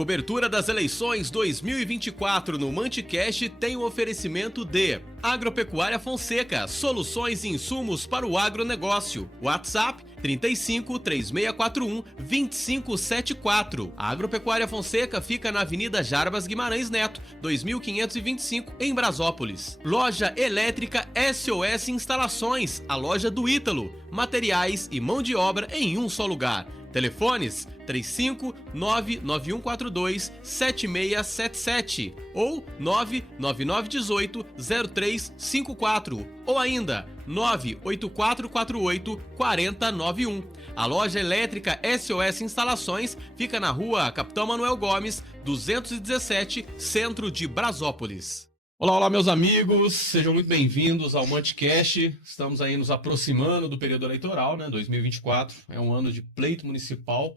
A cobertura das eleições 2024 no Manticast tem o oferecimento de Agropecuária Fonseca, soluções e insumos para o agronegócio. WhatsApp 35 3641 2574. A Agropecuária Fonseca fica na Avenida Jarbas Guimarães Neto, 2525, em Brasópolis. Loja Elétrica SOS Instalações, a loja do Ítalo. Materiais e mão de obra em um só lugar. Telefones 35991427677 ou 999180354 ou ainda 984484091. A loja elétrica SOS Instalações fica na rua Capitão Manuel Gomes, 217, centro de Brasópolis. Olá, meus amigos, sejam muito bem-vindos ao Manticast. Estamos aí nos aproximando do período eleitoral, né? 2024 é um ano de pleito municipal,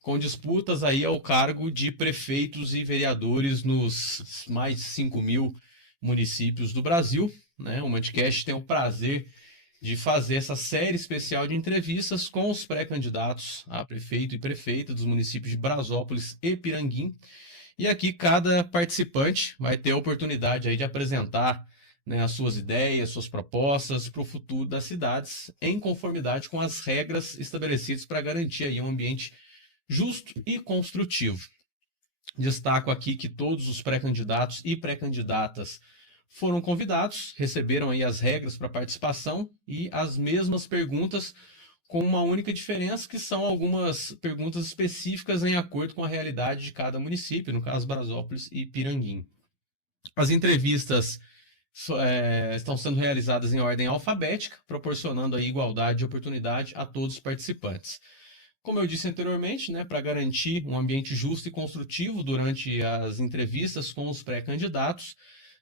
com disputas aí ao cargo de prefeitos e vereadores nos mais de 5 mil municípios do Brasil, né? O Manticast tem o prazer de fazer essa série especial de entrevistas com os pré-candidatos a prefeito e prefeita dos municípios de Brasópolis e Piranguim. E aqui cada participante vai ter a oportunidade aí de apresentar, né, as suas ideias, suas propostas para o futuro das cidades, em conformidade com as regras estabelecidas para garantir aí um ambiente justo e construtivo. Destaco aqui que todos os pré-candidatos e pré-candidatas foram convidados, receberam aí as regras para participação e as mesmas perguntas, com uma única diferença, que são algumas perguntas específicas em acordo com a realidade de cada município, no caso Brasópolis e Piranguim. As entrevistas estão sendo realizadas em ordem alfabética, proporcionando aí igualdade de oportunidade a todos os participantes. Como eu disse anteriormente, né, para garantir um ambiente justo e construtivo durante as entrevistas com os pré-candidatos,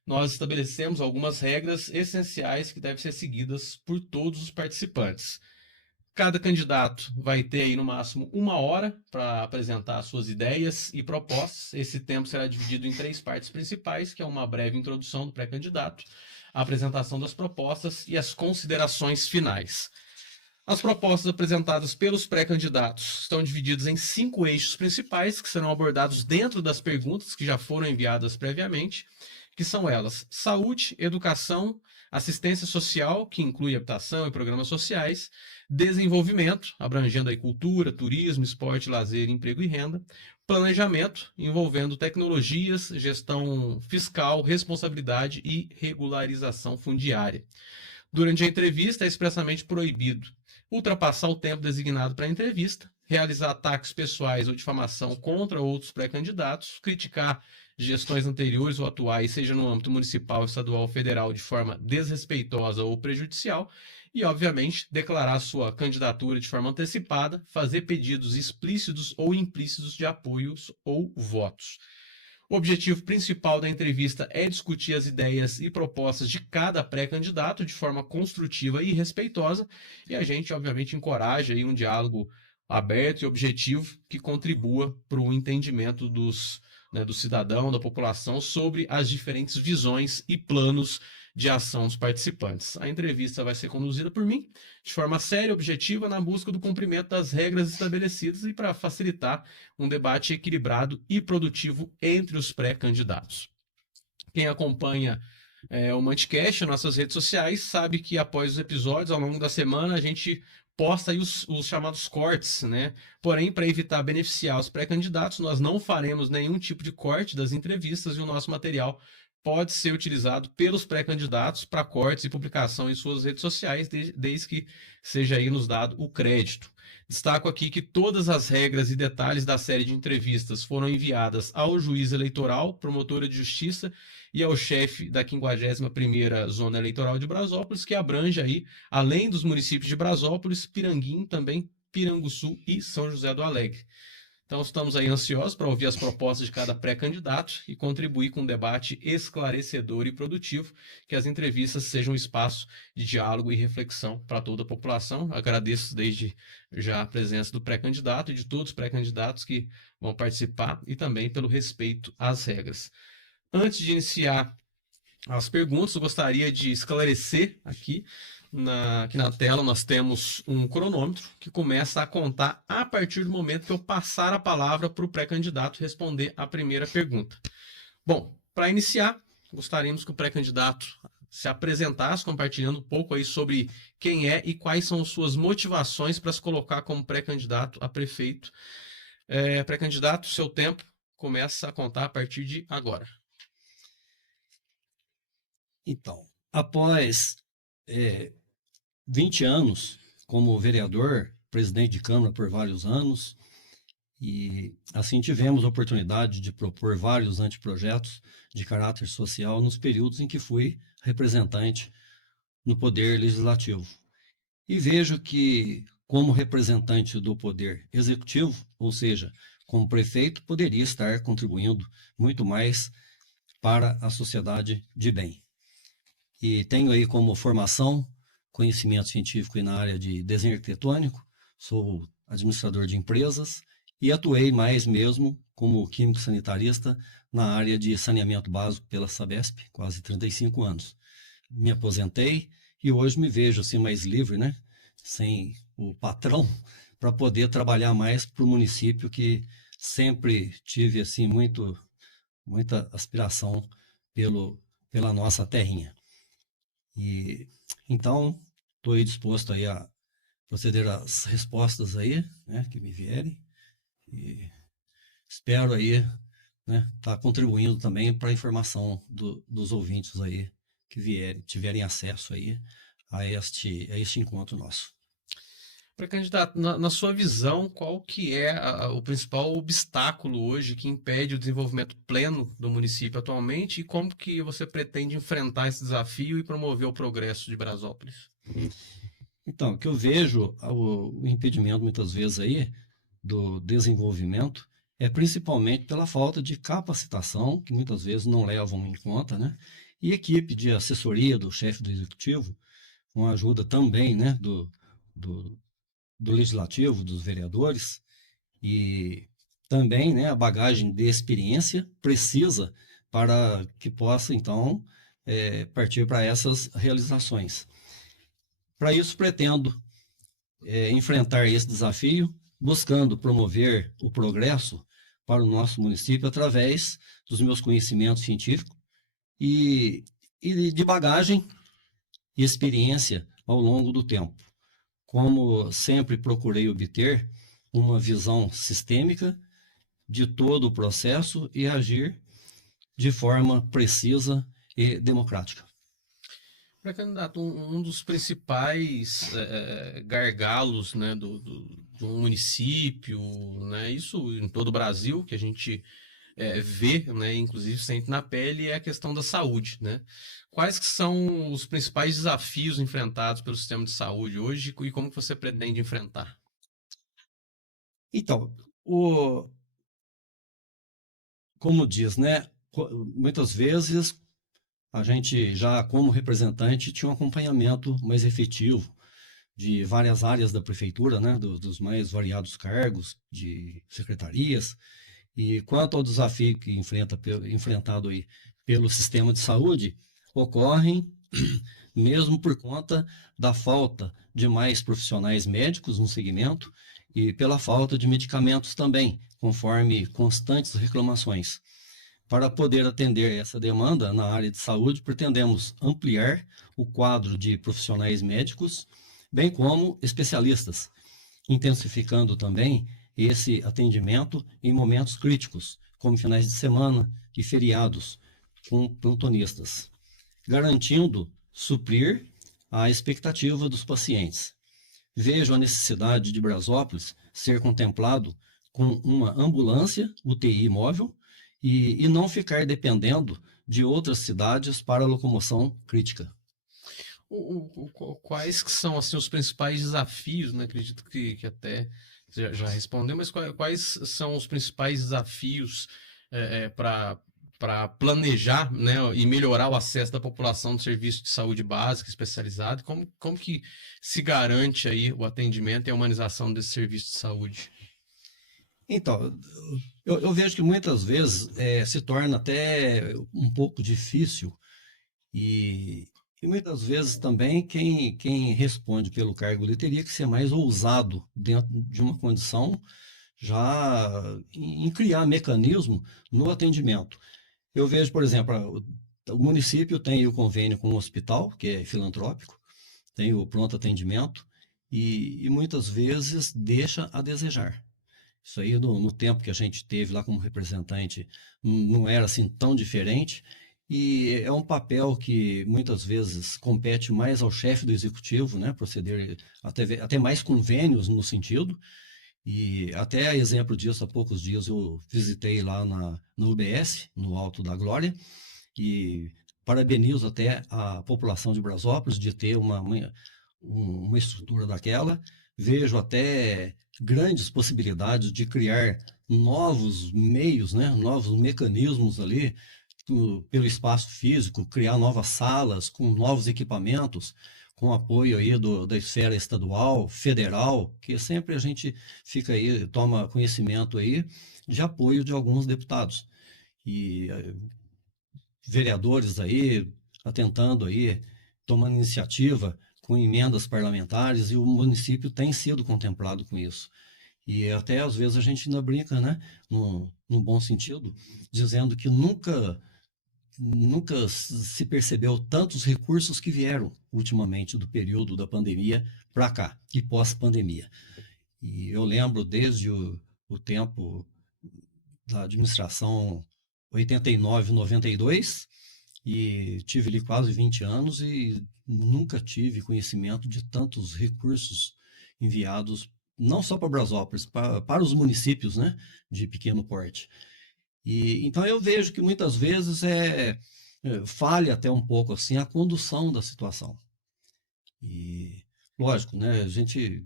nós estabelecemos algumas regras essenciais que devem ser seguidas por todos os participantes. Cada candidato vai ter aí no máximo 1 hora para apresentar suas ideias e propostas. Esse tempo será dividido em 3 partes principais, que é uma breve introdução do pré-candidato, a apresentação das propostas e as considerações finais. As propostas apresentadas pelos pré-candidatos estão divididas em 5 eixos principais, que serão abordados dentro das perguntas que já foram enviadas previamente, que são elas: saúde, educação, assistência social, que inclui habitação e programas sociais, desenvolvimento, abrangendo aí cultura, turismo, esporte, lazer, emprego e renda, planejamento, envolvendo tecnologias, gestão fiscal, responsabilidade e regularização fundiária. Durante a entrevista é expressamente proibido ultrapassar o tempo designado para a entrevista, realizar ataques pessoais ou difamação contra outros pré-candidatos, criticar gestões anteriores ou atuais, seja no âmbito municipal, estadual ou federal, de forma desrespeitosa ou prejudicial, e, obviamente, declarar sua candidatura de forma antecipada, fazer pedidos explícitos ou implícitos de apoios ou votos. O objetivo principal da entrevista é discutir as ideias e propostas de cada pré-candidato de forma construtiva e respeitosa, e a gente, obviamente, encoraja aí um diálogo aberto e objetivo que contribua para o entendimento do cidadão, da população, sobre as diferentes visões e planos de ação dos participantes. A entrevista vai ser conduzida por mim, de forma séria e objetiva, na busca do cumprimento das regras estabelecidas e para facilitar um debate equilibrado e produtivo entre os pré-candidatos. Quem acompanha o Manticast, nossas redes sociais, sabe que após os episódios, ao longo da semana, a gente posta aí os chamados cortes, né? Porém, para evitar beneficiar os pré-candidatos, nós não faremos nenhum tipo de corte das entrevistas e o nosso material pode ser utilizado pelos pré-candidatos para cortes e publicação em suas redes sociais, desde que seja aí nos dado o crédito. Destaco aqui que todas as regras e detalhes da série de entrevistas foram enviadas ao juiz eleitoral, promotora de justiça e ao chefe da 51ª Zona Eleitoral de Brasópolis, que abrange aí, além dos municípios de Brasópolis, Piranguim, também Piranguçu e São José do Alegre. Então estamos aí ansiosos para ouvir as propostas de cada pré-candidato e contribuir com um debate esclarecedor e produtivo, que as entrevistas sejam um espaço de diálogo e reflexão para toda a população. Agradeço desde já a presença do pré-candidato e de todos os pré-candidatos que vão participar e também pelo respeito às regras. Antes de iniciar as perguntas. Eu gostaria de esclarecer aqui na tela nós temos um cronômetro que começa a contar a partir do momento que eu passar a palavra para o pré-candidato responder a primeira pergunta. Bom, para iniciar, gostaríamos que o pré-candidato se apresentasse, compartilhando um pouco aí sobre quem é e quais são suas motivações para se colocar como pré-candidato a prefeito. Pré-candidato, seu tempo começa a contar a partir de agora. Então, após 20 anos como vereador, presidente de Câmara por vários anos, e assim tivemos a oportunidade de propor vários anteprojetos de caráter social nos períodos em que fui representante no Poder Legislativo. E vejo que, como representante do Poder Executivo, ou seja, como prefeito, poderia estar contribuindo muito mais para a sociedade de bem. E tenho aí como formação conhecimento científico na área de desenho arquitetônico, sou administrador de empresas e atuei mais mesmo como químico sanitarista na área de saneamento básico pela Sabesp, quase 35 anos. Me aposentei e hoje me vejo assim mais livre, né? Sem o patrão, para poder trabalhar mais para o município que sempre tive assim muita aspiração pela nossa terrinha. E então estou disposto aí a proceder às respostas aí, né, que me vierem, e espero aí, né, estar contribuindo também para a informação dos ouvintes aí que tiverem acesso aí a este encontro nosso. Pré-candidato, na sua visão, qual que é o principal obstáculo hoje que impede o desenvolvimento pleno do município atualmente e como que você pretende enfrentar esse desafio e promover o progresso de Brasópolis? Então, o que eu vejo, o impedimento muitas vezes aí do desenvolvimento é principalmente pela falta de capacitação, que muitas vezes não levam em conta, né? E equipe de assessoria do chefe do executivo, com a ajuda também, né, do legislativo, dos vereadores, e também, né, a bagagem de experiência precisa para que possa, então, partir para essas realizações. Para isso, pretendo enfrentar esse desafio, buscando promover o progresso para o nosso município através dos meus conhecimentos científicos e de bagagem e experiência ao longo do tempo. Como sempre procurei obter uma visão sistêmica de todo o processo e agir de forma precisa e democrática. Pré-candidato, um dos principais gargalos, né, de um município, né, isso em todo o Brasil, que a gente vê, né, inclusive sente na pele, é a questão da saúde, né? Quais que são os principais desafios enfrentados pelo sistema de saúde hoje e como que você pretende enfrentar? Então, como diz, né, muitas vezes a gente já como representante tinha um acompanhamento mais efetivo de várias áreas da prefeitura, né, dos mais variados cargos, de secretarias. E quanto ao desafio que enfrentado aí pelo sistema de saúde, ocorrem mesmo por conta da falta de mais profissionais médicos no segmento e pela falta de medicamentos também, conforme constantes reclamações. Para poder atender essa demanda na área de saúde, pretendemos ampliar o quadro de profissionais médicos, bem como especialistas, intensificando também esse atendimento em momentos críticos, como finais de semana e feriados, com plantonistas, garantindo suprir a expectativa dos pacientes. Vejo a necessidade de Brasópolis ser contemplado com uma ambulância UTI móvel e não ficar dependendo de outras cidades para locomoção crítica. Quais que são assim, os principais desafios, né? Acredito que até já respondeu, mas quais são os principais desafios para planejar, né, e melhorar o acesso da população do serviço de saúde básica especializado? Como que se garante aí o atendimento e a humanização desse serviço de saúde? Então, eu vejo que muitas vezes se torna até um pouco difícil E, e muitas vezes também quem responde pelo cargo ele teria que ser mais ousado dentro de uma condição já em criar mecanismo no atendimento. Eu vejo, por exemplo, o município tem o convênio com o hospital, que é filantrópico, tem o pronto atendimento, e muitas vezes deixa a desejar. Isso aí, no tempo que a gente teve lá como representante, não era assim tão diferente, e é um papel que muitas vezes compete mais ao chefe do executivo, né, proceder até mais convênios no sentido, e até exemplo disso, há poucos dias eu visitei lá no UBS, no Alto da Glória, e parabenizo até a população de Brasópolis de ter uma estrutura daquela. Vejo até grandes possibilidades de criar novos meios, né, novos mecanismos ali, pelo espaço físico, criar novas salas com novos equipamentos, com apoio aí da esfera estadual, federal, que sempre a gente fica aí, toma conhecimento aí de apoio de alguns deputados. E vereadores aí, atentando aí, tomando iniciativa com emendas parlamentares, e o município tem sido contemplado com isso. E até às vezes a gente ainda brinca, né, no bom sentido, dizendo que nunca se percebeu tantos recursos que vieram ultimamente do período da pandemia para cá e pós-pandemia. E eu lembro desde o tempo da administração 89, 92, e tive ali quase 20 anos e nunca tive conhecimento de tantos recursos enviados, não só para Brasópolis, para os municípios, né, de pequeno porte. E então eu vejo que muitas vezes falha até um pouco assim a condução da situação. E lógico, né, a gente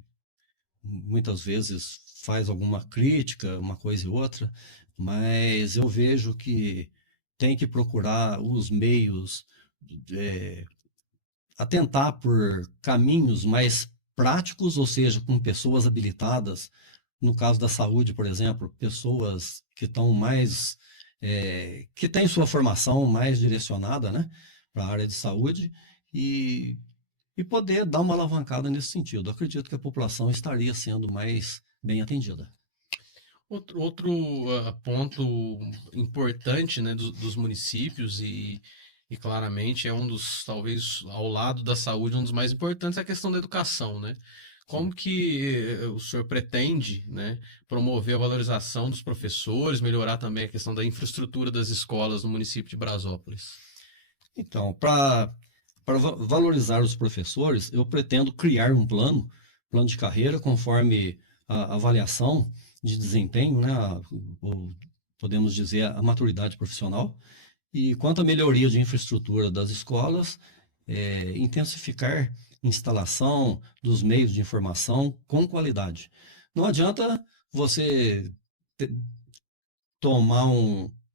muitas vezes faz alguma crítica, uma coisa e outra, mas eu vejo que tem que procurar os meios, é, atentar por caminhos mais práticos, ou seja, com pessoas habilitadas. No caso da saúde, por exemplo, pessoas que estão mais, que têm sua formação mais direcionada, né, para a área de saúde, e, e poder dar uma alavancada nesse sentido. Eu acredito que a população estaria sendo mais bem atendida. Outro ponto importante, né, dos municípios e claramente é um dos, talvez ao lado da saúde, um dos mais importantes é a questão da educação, né? Sim. Como que o senhor pretende, né, promover a valorização dos professores, melhorar também a questão da infraestrutura das escolas no município de Brasópolis? Então, para valorizar os professores, eu pretendo criar um plano de carreira conforme a avaliação de desempenho, né, ou podemos dizer a maturidade profissional. E quanto à melhoria de infraestrutura das escolas, intensificar instalação dos meios de informação com qualidade. Não adianta você te- tomar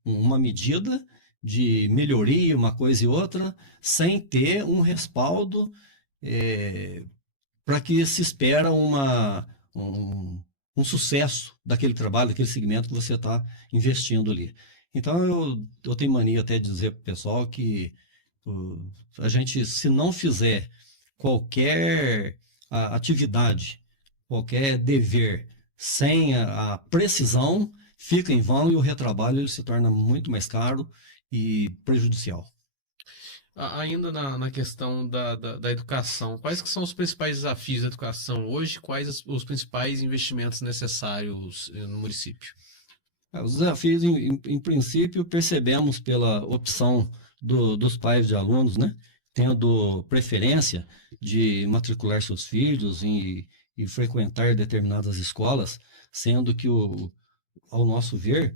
uma medida de melhoria, uma coisa e outra, sem ter um respaldo para que se espera um sucesso daquele trabalho, daquele segmento que você está investindo ali. Então, eu tenho mania até de dizer para o pessoal que a gente, se não fizer qualquer atividade, qualquer dever sem a precisão, fica em vão e o retrabalho ele se torna muito mais caro e prejudicial. Ainda na questão da educação, quais que são os principais desafios da educação hoje? Quais os principais investimentos necessários no município? Os desafios, em princípio, percebemos pela opção dos pais de alunos, né? Tendo preferência de matricular seus filhos e frequentar determinadas escolas, sendo que, ao nosso ver,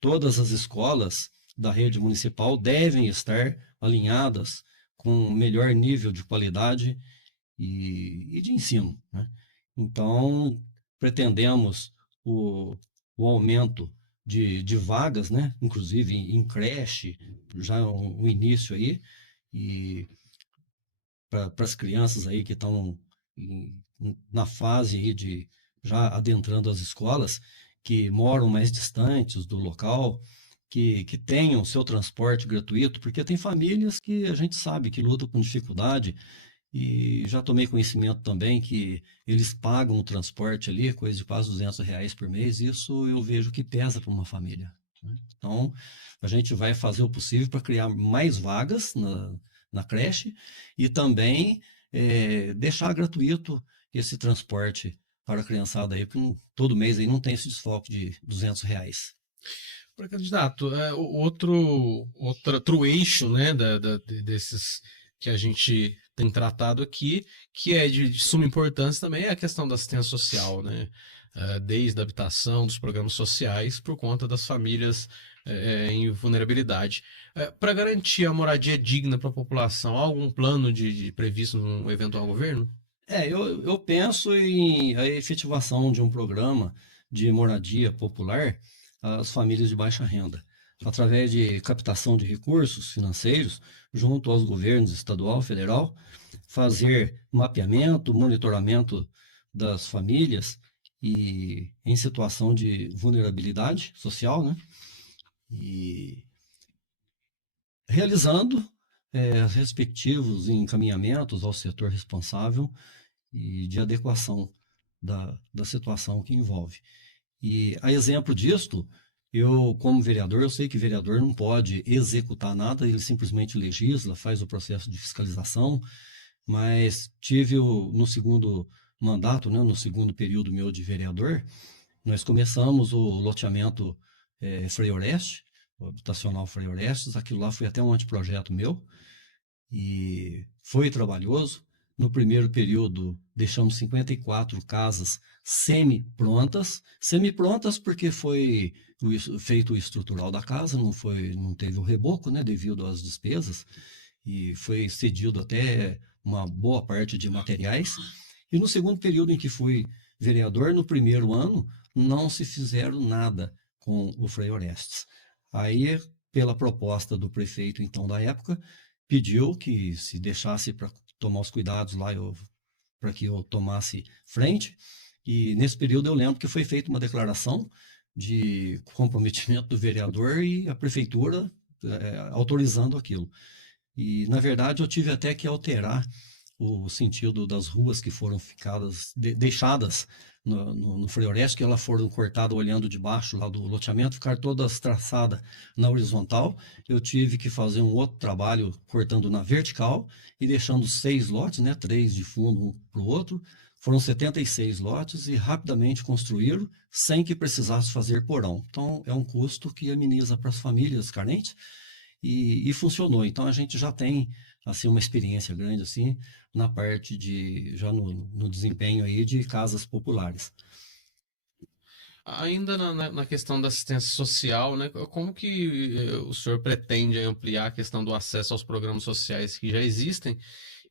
todas as escolas da rede municipal devem estar alinhadas com melhor nível de qualidade e de ensino, né? Então, pretendemos o aumento de vagas, né? Inclusive em creche, já o início aí, e para as crianças aí que estão na fase aí de já adentrando as escolas, que moram mais distantes do local, que tenham seu transporte gratuito, porque tem famílias que a gente sabe que lutam com dificuldade, e já tomei conhecimento também que eles pagam o transporte ali, coisa de quase R$ 200 por mês, isso eu vejo que pesa para uma família, né? Então, a gente vai fazer o possível para criar mais vagas na creche e também deixar gratuito esse transporte para a criançada aí, porque todo mês aí não tem esse desfoque de R$ 200. Candidato, outro eixo, né, desses que a gente tem tratado aqui, que é de suma importância também, é a questão da assistência social, né? Desde a habitação, dos programas sociais, por conta das famílias em vulnerabilidade. Para garantir a moradia digna para a população, há algum plano de previsto num eventual governo? Eu penso em a efetivação de um programa de moradia popular às famílias de baixa renda, através de captação de recursos financeiros junto aos governos estadual, federal, fazer mapeamento, monitoramento das famílias e em situação de vulnerabilidade social, né? E realizando respectivos encaminhamentos ao setor responsável e de adequação da situação que envolve. E a exemplo disto, eu, como vereador, eu sei que vereador não pode executar nada, ele simplesmente legisla, faz o processo de fiscalização, mas tive no segundo mandato, né, no segundo período meu de vereador, nós começamos o loteamento Frei Oreste, o habitacional Frei Orestes, aquilo lá foi até um anteprojeto meu, e foi trabalhoso. No primeiro período, deixamos 54 casas semi-prontas. Semi-prontas porque foi feito o estrutural da casa, não teve o reboco, né, devido às despesas, e foi cedido até uma boa parte de materiais. E no segundo período em que fui vereador, no primeiro ano, não se fizeram nada com o Frei Orestes. Aí, pela proposta do prefeito, então, da época, pediu que se deixasse para tomar os cuidados lá, para que eu tomasse frente. E nesse período eu lembro que foi feita uma declaração de comprometimento do vereador e a prefeitura autorizando aquilo. E, na verdade, eu tive até que alterar o sentido das ruas que foram deixadas no Frei Orestes, que elas foram cortadas olhando de baixo lá do loteamento, ficaram todas traçadas na horizontal. Eu tive que fazer um outro trabalho cortando na vertical e deixando 6 lotes, né, 3 de fundo um para o outro. Foram 76 lotes e rapidamente construíram sem que precisasse fazer porão. Então, é um custo que ameniza para as famílias carentes e funcionou. Então, a gente já tem assim uma experiência grande assim na parte já no desempenho aí de casas populares. Ainda na questão da assistência social, né? Como que o senhor pretende ampliar a questão do acesso aos programas sociais que já existem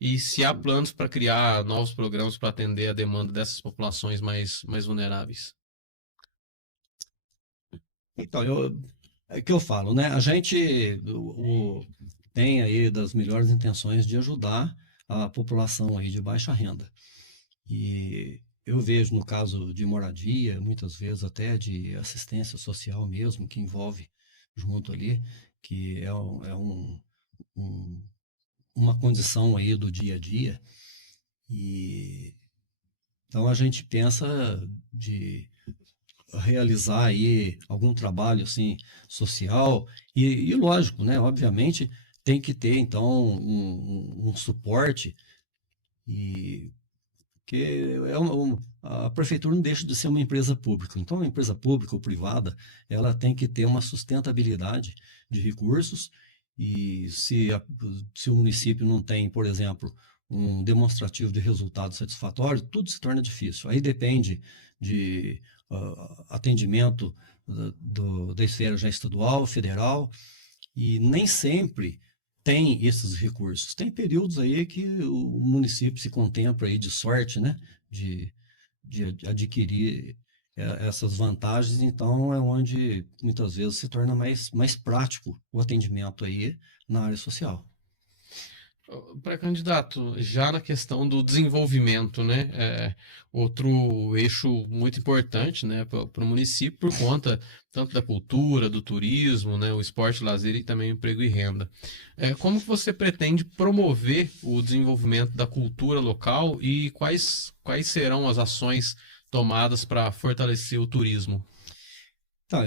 e se há planos para criar novos programas para atender a demanda dessas populações mais vulneráveis? Então, é que eu falo, né? A gente tem aí das melhores intenções de ajudar a população aí de baixa renda. E eu vejo no caso de moradia, muitas vezes até de assistência social mesmo, que envolve junto ali, que uma condição aí do dia a dia. E então a gente pensa de realizar aí algum trabalho assim social e lógico, né? Obviamente tem que ter então um suporte e que a prefeitura não deixa de ser uma empresa pública. Então, uma empresa pública ou privada, ela tem que ter uma sustentabilidade de recursos e se o município não tem, por exemplo, um demonstrativo de resultado satisfatório, tudo se torna difícil. Aí depende de atendimento da esfera já estadual, federal, e nem sempre tem esses recursos. Tem períodos aí que o município se contempla aí de sorte, né, de adquirir essas vantagens, então é onde muitas vezes se torna mais prático o atendimento aí na área social. Pré-candidato, já na questão do desenvolvimento, né? Outro eixo muito importante, né, para o município por conta tanto da cultura, do turismo, né, o esporte, lazer e também emprego e renda. Como que você pretende promover o desenvolvimento da cultura local e quais serão as ações tomadas para fortalecer o turismo? Tá,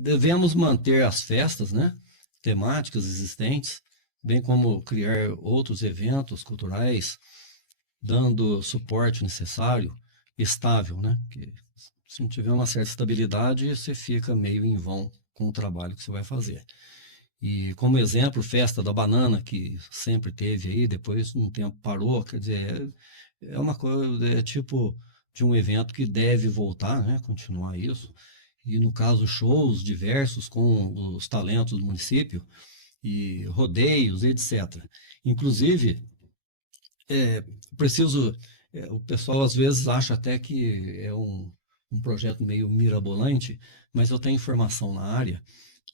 devemos manter as festas, né, temáticas existentes, bem como criar outros eventos culturais, dando suporte necessário, estável, né? Que se não tiver uma certa estabilidade, você fica meio em vão com o trabalho que você vai fazer. E como exemplo, festa da banana, que sempre teve aí, depois um tempo parou, quer dizer, é uma coisa, é tipo de um evento que deve voltar, né? Continuar isso. E no caso, shows diversos com os talentos do município, e rodeios, etc. Inclusive, é, preciso. O pessoal às vezes acha até que é um projeto meio mirabolante, mas eu tenho informação na área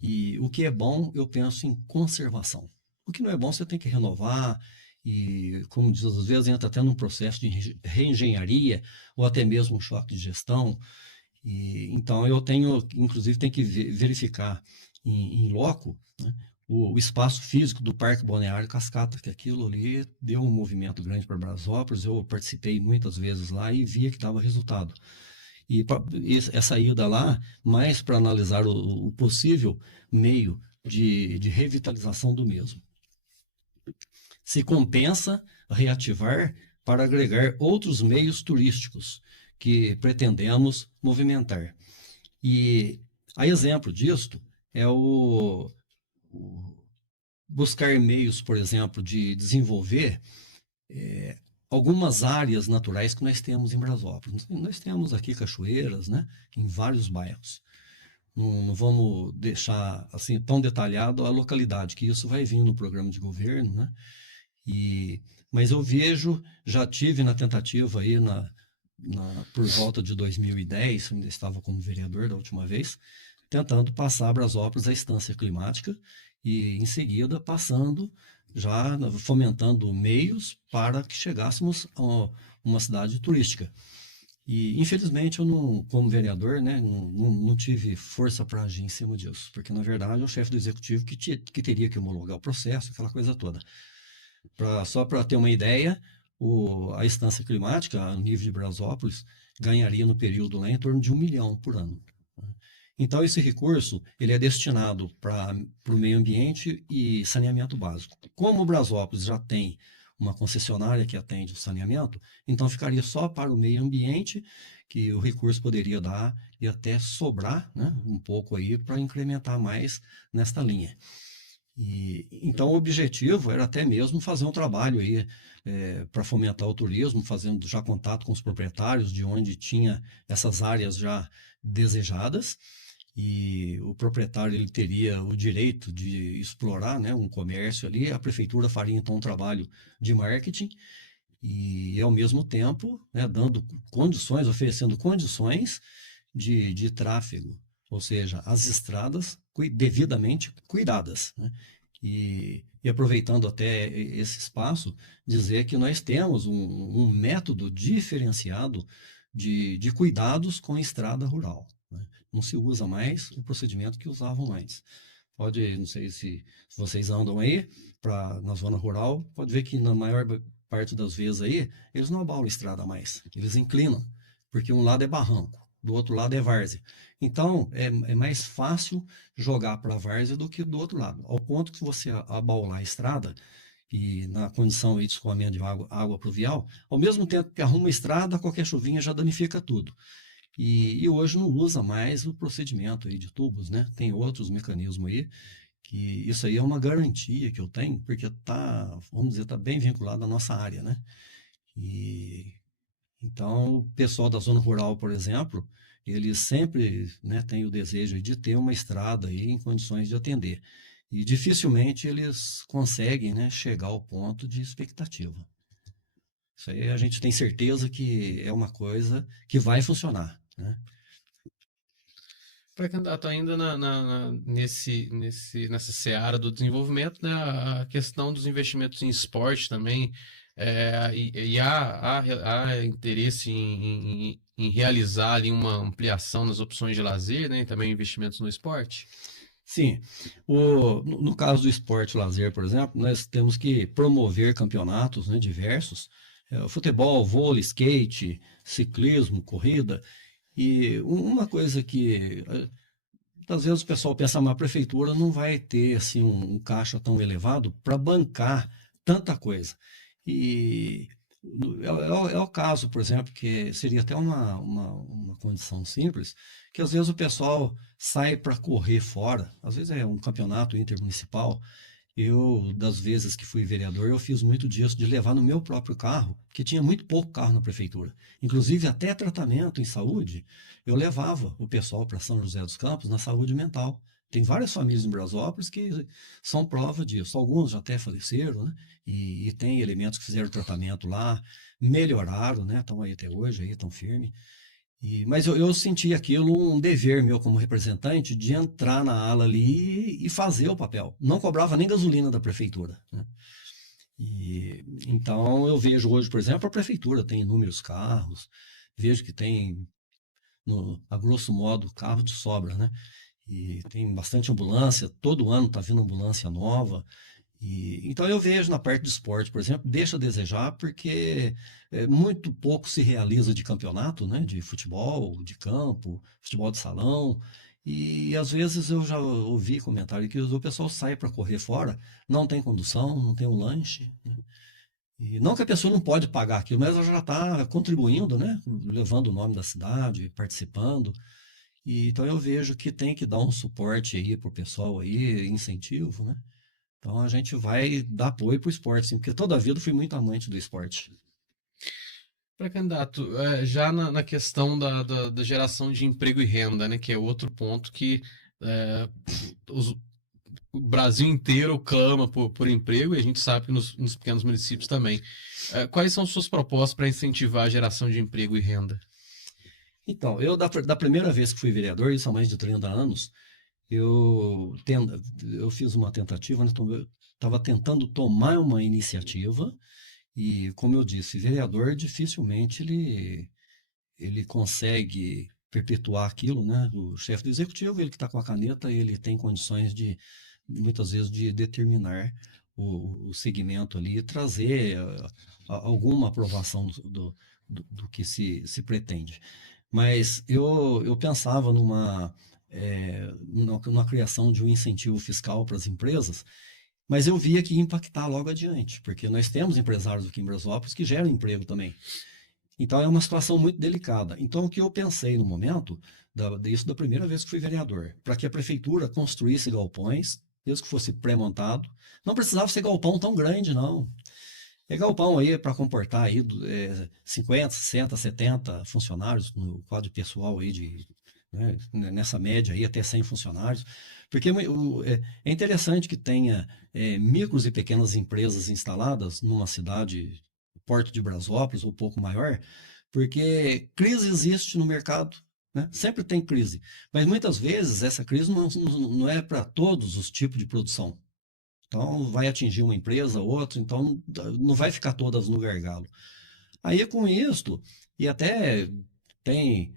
e o que é bom, eu penso em conservação. O que não é bom, você tem que renovar e, como diz, às vezes entra até num processo de reengenharia ou até mesmo um choque de gestão. E, então, eu tenho, inclusive, tem que verificar em loco, né, o espaço físico do Parque Balneário Cascata, que aquilo ali deu um movimento grande para Brasópolis. Eu participei muitas vezes lá e via que dava resultado. E essa ida lá, mais para analisar o possível meio de revitalização do mesmo. Se compensa reativar para agregar outros meios turísticos que pretendemos movimentar. E a exemplo disto é o buscar meios, por exemplo, de desenvolver algumas áreas naturais que nós temos em Brasópolis. Nós temos aqui cachoeiras, né, em vários bairros. Não vamos deixar assim tão detalhado a localidade, que isso vai vir no programa de governo, né? Mas eu vejo, já tive na tentativa aí por volta de 2010, ainda estava como vereador da última vez, tentando passar Brasópolis à instância climática e, em seguida, passando, já fomentando meios para que chegássemos a uma cidade turística. E, infelizmente, eu não, como vereador, né, não tive força para agir em cima disso, porque, na verdade, é o chefe do executivo que teria que homologar o processo, aquela coisa toda. Só para ter uma ideia, a instância climática, a nível de Brasópolis, ganharia no período lá em torno de 1 milhão por ano. Então, esse recurso ele é destinado para o meio ambiente e saneamento básico. Como o Brasópolis já tem uma concessionária que atende o saneamento, então ficaria só para o meio ambiente, que o recurso poderia dar e até sobrar, né, um pouco aí para incrementar mais nesta linha. Então, o objetivo era até mesmo fazer um trabalho aí para fomentar o turismo, fazendo já contato com os proprietários de onde tinha essas áreas já desejadas, e o proprietário ele teria o direito de explorar, né, um comércio ali. A prefeitura faria então um trabalho de marketing e, ao mesmo tempo, né, dando condições, oferecendo condições de tráfego, ou seja, as estradas devidamente cuidadas, né? E aproveitando até esse espaço, dizer que nós temos um método diferenciado de cuidados com a estrada rural, né? Não se usa mais o procedimento que usavam antes. Não sei se vocês andam aí na zona rural, pode ver que na maior parte das vezes aí, eles não abalam a estrada mais, eles inclinam, porque um lado é barranco, do outro lado é várzea. Então, é mais fácil jogar para a várzea do que do outro lado, ao ponto que você abaular a estrada, e na condição aí de escoamento de água pluvial, ao mesmo tempo que arruma a estrada, qualquer chuvinha já danifica tudo. E hoje não usa mais o procedimento aí de tubos, né? Tem outros mecanismos aí, que isso aí é uma garantia que eu tenho, porque vamos dizer, está bem vinculado à nossa área, né? Então, o pessoal da zona rural, por exemplo, eles sempre, né, têm o desejo de ter uma estrada aí em condições de atender. E dificilmente eles conseguem, né, chegar ao ponto de expectativa. Isso aí a gente tem certeza que é uma coisa que vai funcionar, né? Pré-candidato, ainda nessa seara do desenvolvimento, né, a questão dos investimentos em esporte também, e há interesse em realizar ali uma ampliação nas opções de lazer, né, e também investimentos no esporte? Sim, no caso do esporte lazer, por exemplo, nós temos que promover campeonatos, né, diversos, futebol, vôlei, skate, ciclismo, corrida, e uma coisa que às vezes o pessoal pensa, mas a prefeitura não vai ter assim um caixa tão elevado para bancar tanta coisa. E é o caso, por exemplo, que seria até uma condição simples, que às vezes o pessoal sai para correr fora, às vezes é um campeonato intermunicipal. Eu, das vezes que fui vereador, eu fiz muito disso, de levar no meu próprio carro, porque tinha muito pouco carro na prefeitura. Inclusive, até tratamento em saúde, eu levava o pessoal para São José dos Campos na saúde mental. Tem várias famílias em Brasópolis que são prova disso. Alguns já até faleceram, né? E tem elementos que fizeram tratamento lá, melhoraram, né? Estão aí até hoje, aí estão firmes. Mas eu senti aquilo um dever meu como representante de entrar na ala ali e fazer o papel. Não cobrava nem gasolina da prefeitura, né? Então eu vejo hoje, por exemplo, a prefeitura tem inúmeros carros, vejo que tem, a grosso modo, carro de sobra, né? E tem bastante ambulância, todo ano está vindo ambulância nova. Então eu vejo na parte de esporte, por exemplo, deixa a desejar porque muito pouco se realiza de campeonato, né, de futebol, de campo, futebol de salão. E às vezes eu já ouvi comentário que o pessoal sai para correr fora, não tem condução, não tem um lanche, né? E não que a pessoa não pode pagar aquilo, mas ela já está contribuindo, né, levando o nome da cidade, participando. Então eu vejo que tem que dar um suporte aí para o pessoal aí, incentivo, né? Então a gente vai dar apoio para o esporte, sim, porque toda a vida eu fui muito amante do esporte. Pré-candidato, já na questão da geração de emprego e renda, né, que é outro ponto que é, o Brasil inteiro clama por emprego, e a gente sabe que nos pequenos municípios também. Quais são suas propostas para incentivar a geração de emprego e renda? Então, eu da primeira vez que fui vereador, isso há mais de 30 anos, eu, ten- eu fiz uma tentativa, né, eu estava tentando tomar uma iniciativa, e como eu disse, vereador dificilmente ele consegue perpetuar aquilo, né? O chefe do executivo, ele que está com a caneta, ele tem condições de, muitas vezes, de determinar o segmento ali e trazer alguma aprovação do que se pretende. Mas eu pensava numa criação de um incentivo fiscal para as empresas, mas eu via que ia impactar logo adiante, porque nós temos empresários aqui em Brasópolis que geram emprego também. Então é uma situação muito delicada. Então o que eu pensei no momento, isso da primeira vez que fui vereador, para que a prefeitura construísse galpões, mesmo que fosse pré-montado, não precisava ser galpão tão grande, não. É galpão aí para comportar aí 50, 60, 70 funcionários no quadro pessoal aí né, nessa média aí até 100 funcionários, porque é interessante que tenha micros e pequenas empresas instaladas numa cidade porte de Brasópolis ou um pouco maior, porque crise existe no mercado, né? Sempre tem crise, mas muitas vezes essa crise não é para todos os tipos de produção. Então, vai atingir uma empresa, outra, então não vai ficar todas no gargalo. Aí, com isso, e até tem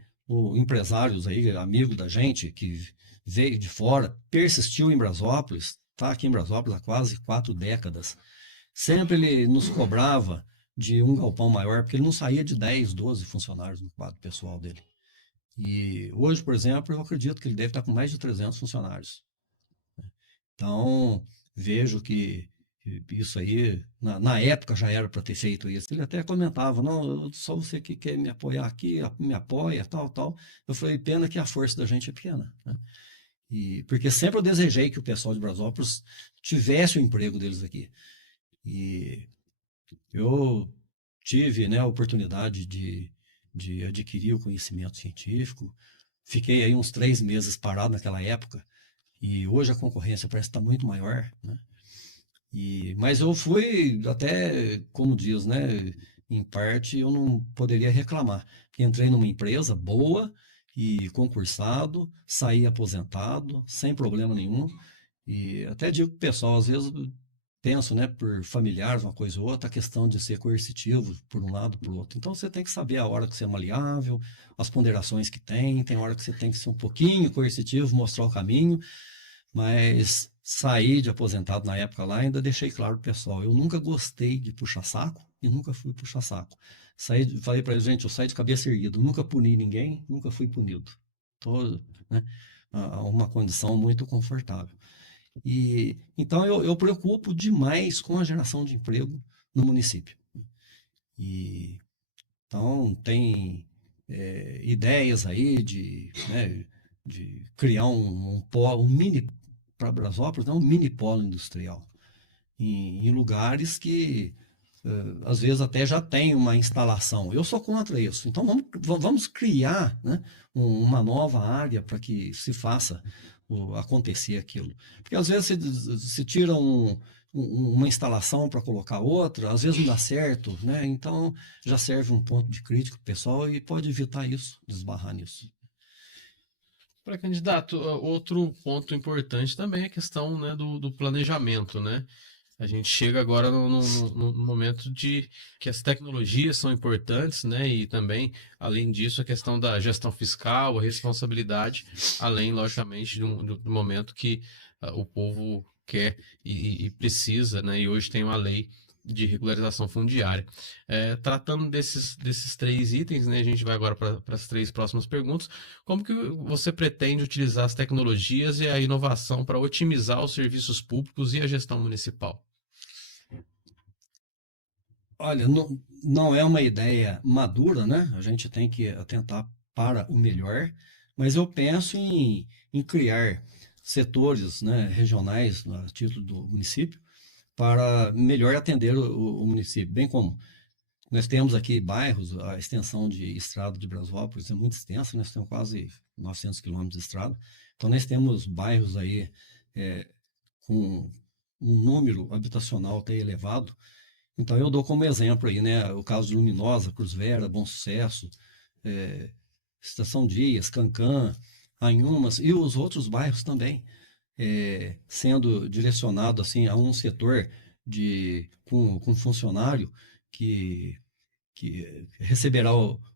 empresários aí, amigo da gente, que veio de fora, persistiu em Brasópolis, está aqui em Brasópolis há quase 4 décadas. Sempre ele nos cobrava de um galpão maior, porque ele não saía de 10, 12 funcionários no quadro pessoal dele. E hoje, por exemplo, eu acredito que ele deve estar com mais de 300 funcionários. Então, vejo que isso aí, na época já era para ter feito isso. Ele até comentava, não, só você que quer me apoiar aqui, me apoia, tal, tal. Eu falei, pena que a força da gente é pequena, né? Porque sempre eu desejei que o pessoal de Brasópolis tivesse o emprego deles aqui. E eu tive, né, a oportunidade de adquirir o conhecimento científico. Fiquei aí uns 3 meses parado naquela época. E hoje a concorrência parece estar muito maior, né? Mas eu fui até, como diz, né? Em parte eu não poderia reclamar, porque entrei numa empresa boa e concursado, saí aposentado, sem problema nenhum. E até digo pro pessoal, às vezes penso, né, por familiares, uma coisa ou outra, a questão de ser coercitivo por um lado, por outro. Então você tem que saber a hora que você é maleável, as ponderações que tem hora que você tem que ser um pouquinho coercitivo, mostrar o caminho, mas saí de aposentado na época lá, ainda deixei claro pro pessoal, eu nunca gostei de puxar saco e nunca fui puxar saco. Falei para eles, gente, eu saí de cabeça erguida, nunca puni ninguém, nunca fui punido. Tô, né, uma condição muito confortável. E então eu preocupo demais com a geração de emprego no município. E então tem ideias aí de, né, de criar um polo, um mini para Brasópolis, não, um mini polo industrial em lugares que às vezes até já tem uma instalação. Eu sou contra isso. Então vamos criar, né, uma nova área para que se faça acontecer aquilo. Porque às vezes se tira uma instalação para colocar outra, às vezes não dá certo, né? Então já serve um ponto de crítica para o pessoal e pode evitar isso, desbarrar nisso. Para candidato, outro ponto importante também é a questão, né, do planejamento, né? A gente chega agora no momento de que as tecnologias são importantes, né? E também, além disso, a questão da gestão fiscal, a responsabilidade, além, logicamente, do momento que o povo quer e precisa, né? E hoje tem uma lei de regularização fundiária. Tratando desses três itens, né? A gente vai agora para as três próximas perguntas. Como que você pretende utilizar as tecnologias e a inovação para otimizar os serviços públicos e a gestão municipal? Olha, não é uma ideia madura, né? A gente tem que atentar para o melhor, mas eu penso em criar setores, né, regionais a título do município para melhor atender o município, bem como nós temos aqui bairros, a extensão de estrada de Brasópolis é muito extensa, nós temos quase 900 quilômetros de estrada, então nós temos bairros aí com um número habitacional até elevado. Então eu dou como exemplo aí, né, o caso de Luminosa, Cruz Vera, Bom Sucesso, Estação Dias, Cancã, Anhumas e os outros bairros também, sendo direcionado assim a um setor com funcionário que receberá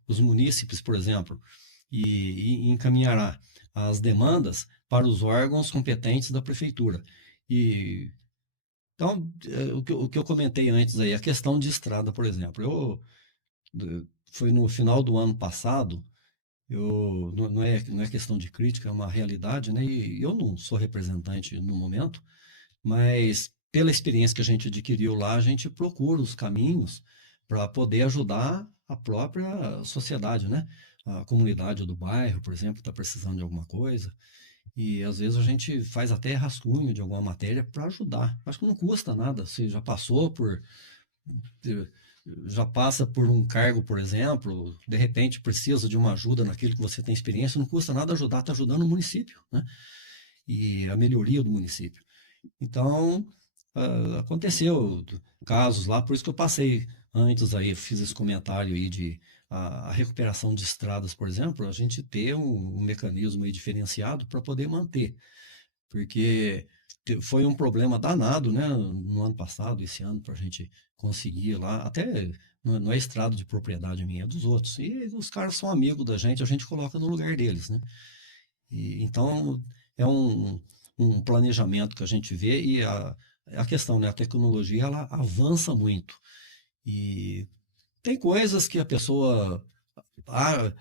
os munícipes, por exemplo, e encaminhará as demandas para os órgãos competentes da prefeitura. E então, o que eu comentei antes aí, a questão de estrada, por exemplo, foi no final do ano passado, não é questão de crítica, é uma realidade, né? E eu não sou representante no momento, mas pela experiência que a gente adquiriu lá, a gente procura os caminhos para poder ajudar a própria sociedade, né? A comunidade do bairro, por exemplo, está precisando de alguma coisa. E às vezes a gente faz até rascunho de alguma matéria para ajudar. Acho que não custa nada. Você já passa por um cargo, por exemplo, de repente precisa de uma ajuda naquilo que você tem experiência, não custa nada ajudar, está ajudando o município, né? E a melhoria do município. Então, aconteceu casos lá, por isso que eu passei antes aí, fiz esse comentário aí de a recuperação de estradas, por exemplo, a gente ter um mecanismo aí diferenciado para poder manter, porque foi um problema danado, né, no ano passado, esse ano, para a gente conseguir lá, até não é estrada de propriedade minha, é dos outros, e os caras são amigos da gente, a gente coloca no lugar deles, né, e, então é um planejamento que a gente vê e a questão, né, a tecnologia, ela avança muito, e tem coisas que a pessoa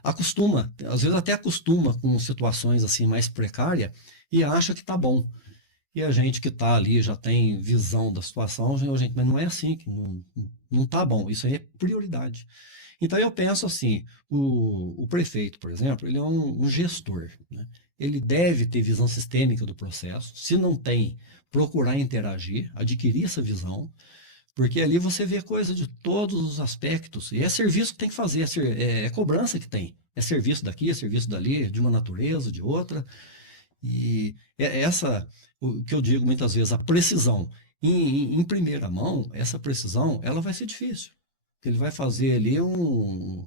acostuma, às vezes até acostuma com situações assim mais precárias e acha que tá bom. E a gente que está ali já tem visão da situação, gente, mas não é assim, que não tá bom, isso aí é prioridade. Então eu penso assim, o prefeito, por exemplo, ele é um gestor, né? Ele deve ter visão sistêmica do processo, se não tem, procurar interagir, adquirir essa visão, porque ali você vê coisa de todos os aspectos. E é serviço que tem que fazer, é cobrança que tem. É serviço daqui, é serviço dali, de uma natureza, de outra. E o que eu digo muitas vezes, a precisão. Em primeira mão, essa precisão, ela vai ser difícil. Ele vai fazer ali um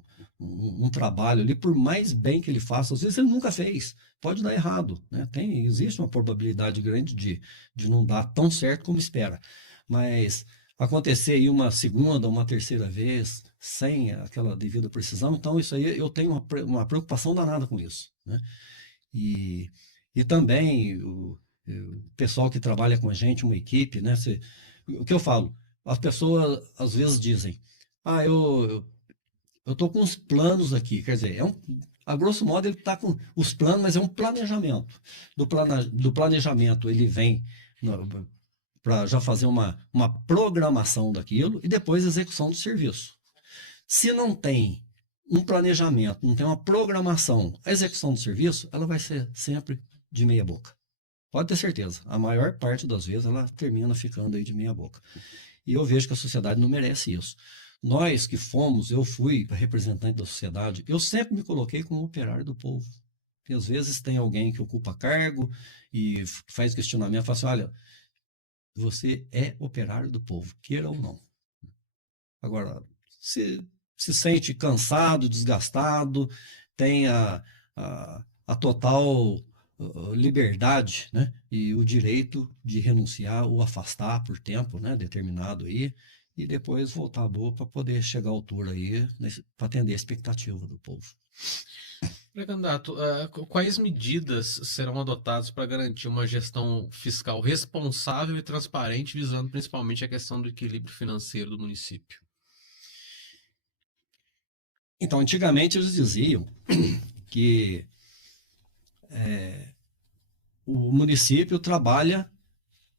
trabalho ali, por mais bem que ele faça, às vezes ele nunca fez, pode dar errado, né? Existe uma probabilidade grande de não dar tão certo como espera, mas acontecer aí uma segunda, uma terceira vez, sem aquela devida precisão, então isso aí eu tenho uma preocupação danada com isso, né? E, e também o pessoal que trabalha com a gente, uma equipe, né? O que eu falo, as pessoas às vezes dizem, ah, eu estou com os planos aqui, quer dizer, a grosso modo ele está com os planos, mas é um planejamento. Do planejamento ele vem para já fazer uma programação daquilo e depois execução do serviço. Se não tem um planejamento, não tem uma programação, a execução do serviço, ela vai ser sempre de meia boca. Pode ter certeza, a maior parte das vezes ela termina ficando aí de meia boca. E eu vejo que a sociedade não merece isso. Nós que fomos, eu fui representante da sociedade, eu sempre me coloquei como operário do povo. E às vezes tem alguém que ocupa cargo e faz questionamento, fala assim, olha, você é operário do povo, queira ou não. Agora, se sente cansado, desgastado, tem a total liberdade, né? E o direito de renunciar ou afastar por tempo, né? Determinado aí, e depois voltar à boa para poder chegar à altura aí, para atender a expectativa do povo. Pré-candidato, quais medidas serão adotadas para garantir uma gestão fiscal responsável e transparente, visando principalmente a questão do equilíbrio financeiro do município? Então, antigamente eles diziam que o município trabalha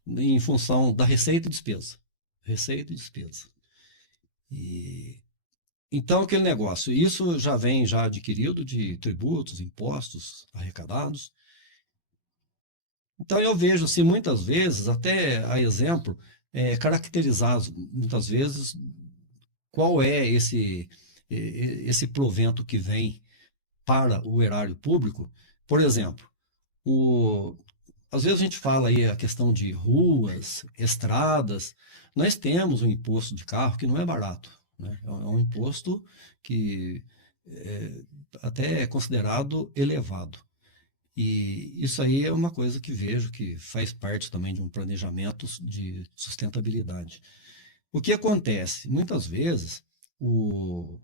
em função da receita e despesa. Receita e despesa. Então, aquele negócio, isso já vem já adquirido de tributos, impostos arrecadados. Então, eu vejo, assim, muitas vezes, até a exemplo, caracterizar, muitas vezes, qual é esse provento que vem para o erário público. Por exemplo, às vezes a gente fala aí a questão de ruas, estradas. Nós temos um imposto de carro que não é barato, né? É um imposto que até é considerado elevado. E isso aí é uma coisa que vejo que faz parte também de um planejamento de sustentabilidade. O que acontece? Muitas vezes, o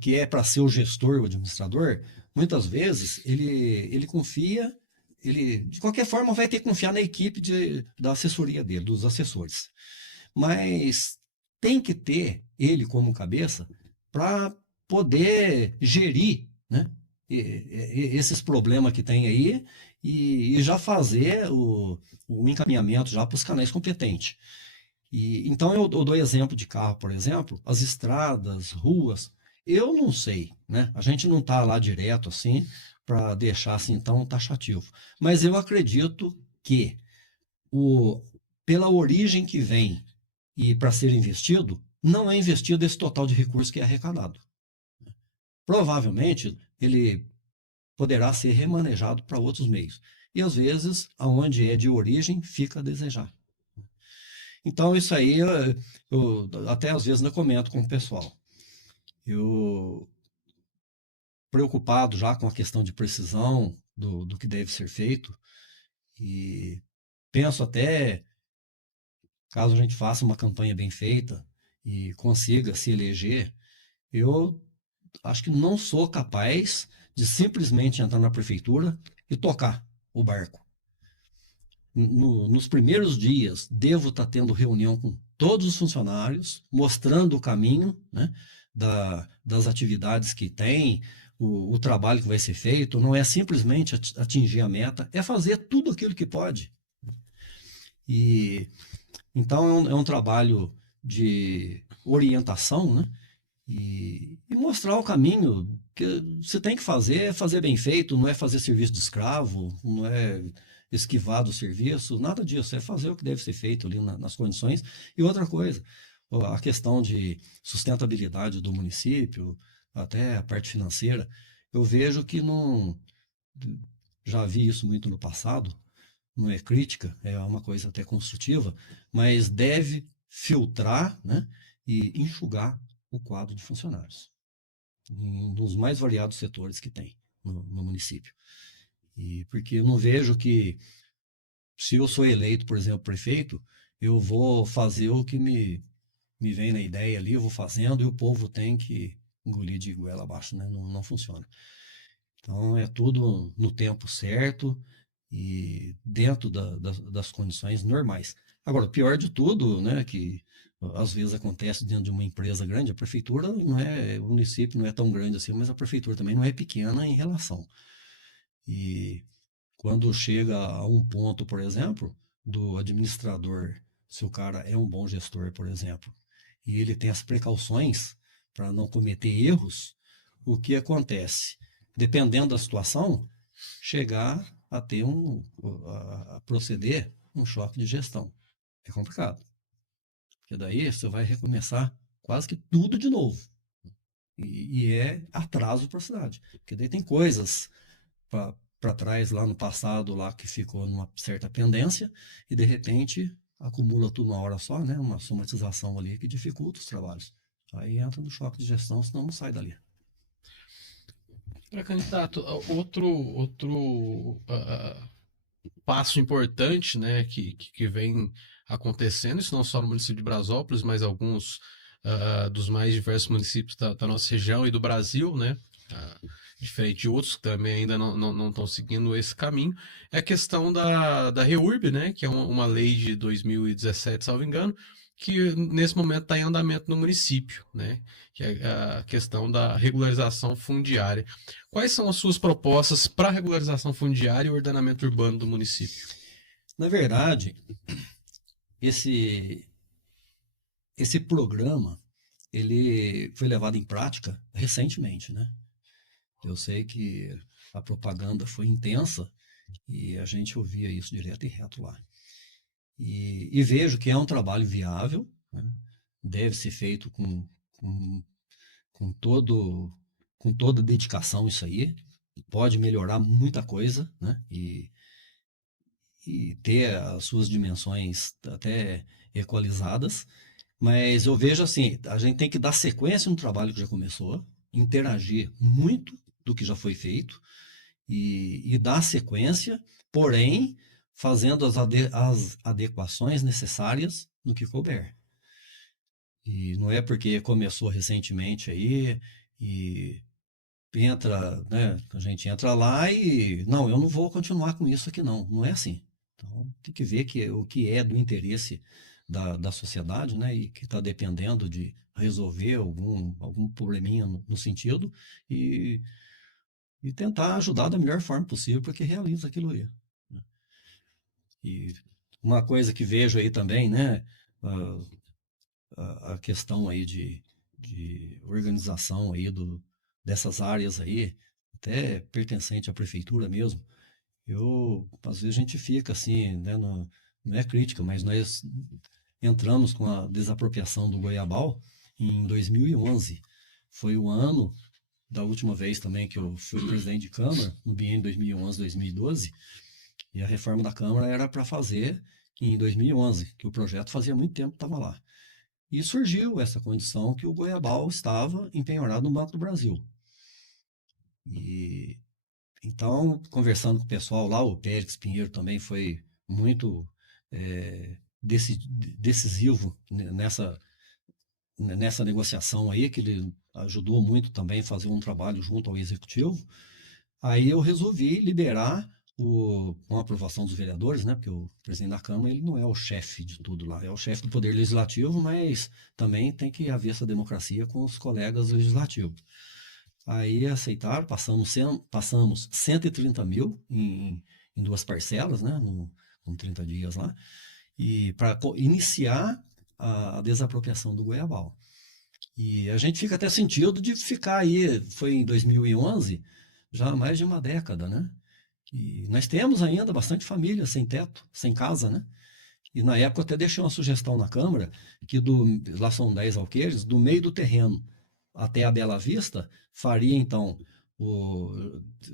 que é para ser o gestor, o administrador, muitas vezes ele confia, ele de qualquer forma vai ter que confiar na equipe da assessoria dele, dos assessores. Mas tem que ter ele como cabeça para poder gerir, né, esses problemas que tem aí e já fazer o encaminhamento já para os canais competentes. Então eu dou exemplo de carro, por exemplo, as estradas, ruas, eu não sei, né? A gente não está lá direto assim para deixar assim tão taxativo. Mas eu acredito que pela origem que vem e para ser investido, não é investido esse total de recursos que é arrecadado. Provavelmente ele poderá ser remanejado para outros meios. E às vezes, aonde é de origem, fica a desejar. Então, isso aí, eu até às vezes eu comento com o pessoal. Eu, preocupado já com a questão de precisão do que deve ser feito, e penso até, caso a gente faça uma campanha bem feita e consiga se eleger, eu acho que não sou capaz de simplesmente entrar na prefeitura e tocar o barco. Nos primeiros dias, devo estar tendo reunião com todos os funcionários, mostrando o caminho, né, das atividades que tem, o trabalho que vai ser feito. Não é simplesmente atingir a meta, é fazer tudo aquilo que pode. E então é um trabalho de orientação, né? E mostrar o caminho que você tem que fazer, é fazer bem feito, não é fazer serviço de escravo, não é esquivar do serviço, nada disso, é fazer o que deve ser feito ali nas condições. E outra coisa, a questão de sustentabilidade do município, até a parte financeira, eu vejo que não, já vi isso muito no passado, não é crítica, é uma coisa até construtiva, mas deve filtrar, né, e enxugar o quadro de funcionários, nos mais variados setores que tem no município. E porque eu não vejo que, se eu sou eleito, por exemplo, prefeito, eu vou fazer o que me vem na ideia ali, eu vou fazendo e o povo tem que engolir de goela abaixo, né? Não, não funciona. Então é tudo no tempo certo e dentro das condições normais. Agora, o pior de tudo, né, que às vezes acontece dentro de uma empresa grande, a prefeitura não é, o município não é tão grande assim, mas a prefeitura também não é pequena em relação. E quando chega a um ponto, por exemplo, do administrador, se o cara é um bom gestor, por exemplo, e ele tem as precauções para não cometer erros, o que acontece? Dependendo da situação, chegar a ter a proceder um choque de gestão. É complicado. Porque daí você vai recomeçar quase que tudo de novo. E é atraso para a cidade. Porque daí tem coisas para trás lá no passado lá que ficou numa certa pendência e de repente acumula tudo uma hora só, né? Uma somatização ali que dificulta os trabalhos. Aí entra no choque de gestão, senão não sai dali. Pré-candidato, outro passo importante, né, que vem acontecendo, isso não só no município de Brasópolis, mas alguns dos mais diversos municípios da nossa região e do Brasil, né, diferente de outros que também ainda não estão seguindo esse caminho, é a questão da REURB, né, que é uma lei de 2017, salvo engano, que nesse momento está em andamento no município, né, que é a questão da regularização fundiária. Quais são as suas propostas para a regularização fundiária e ordenamento urbano do município? Na verdade, esse programa ele foi levado em prática recentemente, né? Eu sei que a propaganda foi intensa e a gente ouvia isso direto e reto lá. E vejo que é um trabalho viável, né? Deve ser feito com toda dedicação isso aí. Pode melhorar muita coisa, né? E ter as suas dimensões até equalizadas. Mas eu vejo assim, a gente tem que dar sequência no trabalho que já começou, interagir muito do que já foi feito e dar sequência, porém fazendo as adequações necessárias no que couber. E não é porque começou recentemente aí e entra, né, a gente entra lá e não, eu não vou continuar com isso aqui não, não é assim. Então tem que ver o que é do interesse da sociedade, né, e que está dependendo de resolver algum probleminha no sentido e, e tentar ajudar da melhor forma possível para que realize aquilo aí, né. E uma coisa que vejo aí também, né, a questão aí de organização aí dessas áreas aí, até pertencente à prefeitura mesmo. Às vezes a gente fica assim, né, não é crítica, mas nós entramos com a desapropriação do Goiabal em 2011. Foi o ano da última vez também que eu fui presidente de Câmara, no biênio 2011-2012, e a reforma da Câmara era para fazer em 2011, que o projeto fazia muito tempo que estava lá. E surgiu essa condição que o Goiabal estava empenhorado no Banco do Brasil. E então, conversando com o pessoal lá, o Pérez Pinheiro também foi muito decisivo nessa negociação aí, que ele ajudou muito também a fazer um trabalho junto ao Executivo. Aí eu resolvi liberar, com a aprovação dos vereadores, né, porque o presidente da Câmara ele não é o chefe de tudo lá, é o chefe do Poder Legislativo, mas também tem que haver essa democracia com os colegas legislativos. Aí aceitaram, passamos 130 mil em 2 parcelas, né, com 30 dias lá, e para iniciar a desapropriação do Goiabal. E a gente fica até sentido de ficar aí, foi em 2011, já há mais de uma década, né? E nós temos ainda bastante família sem teto, sem casa, né? E na época eu até deixei uma sugestão na Câmara, que lá são 10 alqueires, do meio do terreno até a Bela Vista, faria então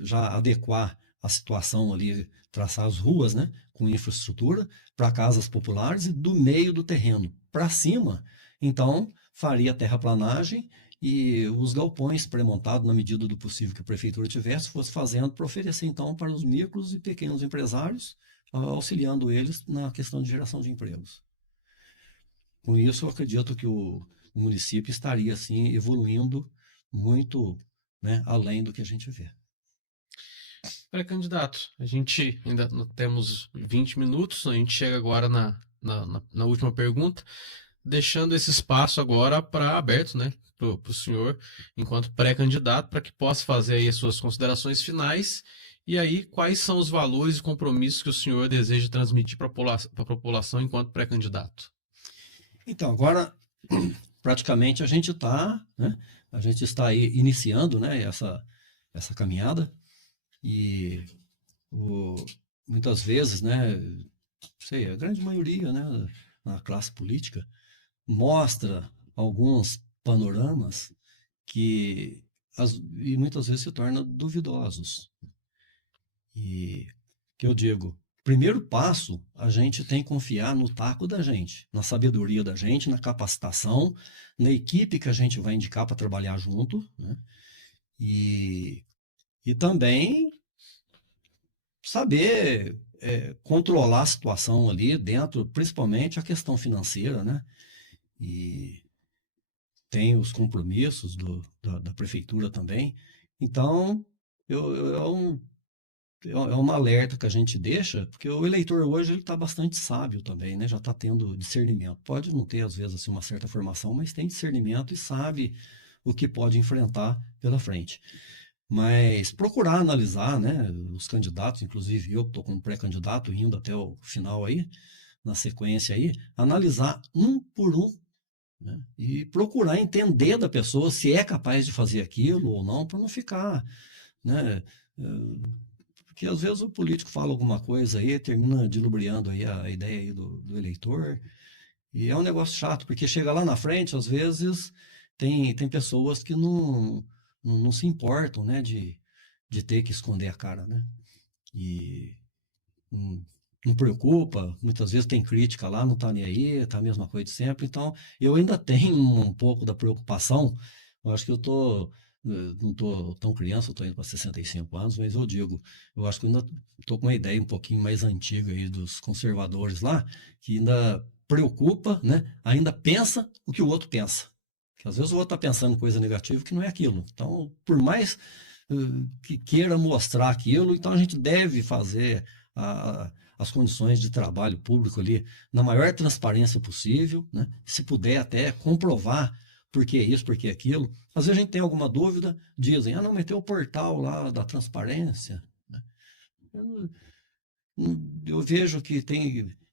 já adequar a situação ali, traçar as ruas, né, com infraestrutura para casas populares e do meio do terreno para cima, então faria terraplanagem e os galpões pré-montados, na medida do possível que a prefeitura tivesse, fosse fazendo para oferecer então para os micros e pequenos empresários, auxiliando eles na questão de geração de empregos. Com isso, eu acredito que o município estaria assim evoluindo muito, né, além do que a gente vê. Pré-candidato, a gente ainda temos 20 minutos, a gente chega agora na última pergunta, deixando esse espaço agora para aberto, né, para o senhor, enquanto pré-candidato, para que possa fazer aí as suas considerações finais. E aí, quais são os valores e compromissos que o senhor deseja transmitir para a população enquanto pré-candidato? Então, agora, praticamente a gente está, né, a gente está aí iniciando, né, essa caminhada e muitas vezes, né, sei, a grande maioria, né, na classe política mostra alguns panoramas e muitas vezes se tornam duvidosos. E que eu digo, primeiro passo, a gente tem que confiar no taco da gente, na sabedoria da gente, na capacitação, na equipe que a gente vai indicar para trabalhar junto, né? E também saber controlar a situação ali dentro, principalmente a questão financeira, né? E tem os compromissos da prefeitura também. Então, é um alerta que a gente deixa, porque o eleitor hoje ele está bastante sábio também, né? Já está tendo discernimento. Pode não ter, às vezes, assim, uma certa formação, mas tem discernimento e sabe o que pode enfrentar pela frente. Mas procurar analisar, né, os candidatos, inclusive eu estou como pré-candidato, indo até o final aí, na sequência aí, analisar um por um, né, e procurar entender da pessoa se é capaz de fazer aquilo ou não, para não ficar, né, porque às vezes o político fala alguma coisa aí, termina dilubriando aí a ideia aí do eleitor, e é um negócio chato, porque chega lá na frente, às vezes tem pessoas que não se importam, né, de ter que esconder a cara, né? E não, não preocupa, muitas vezes tem crítica lá, não tá nem aí, tá a mesma coisa de sempre. Então, eu ainda tenho um pouco da preocupação. Eu acho que não tô tão criança, eu tô indo para 65 anos, mas eu digo, eu acho que eu ainda tô com uma ideia um pouquinho mais antiga aí dos conservadores lá, que ainda preocupa, né? Ainda pensa o que o outro pensa. Que às vezes o outro está pensando em coisa negativa que não é aquilo. Então, por mais que queira mostrar aquilo, então a gente deve fazer as condições de trabalho público ali na maior transparência possível, né? Se puder até comprovar por que isso, por que aquilo. Às vezes a gente tem alguma dúvida, dizem, não, mas tem o portal lá da transparência, né? Eu vejo que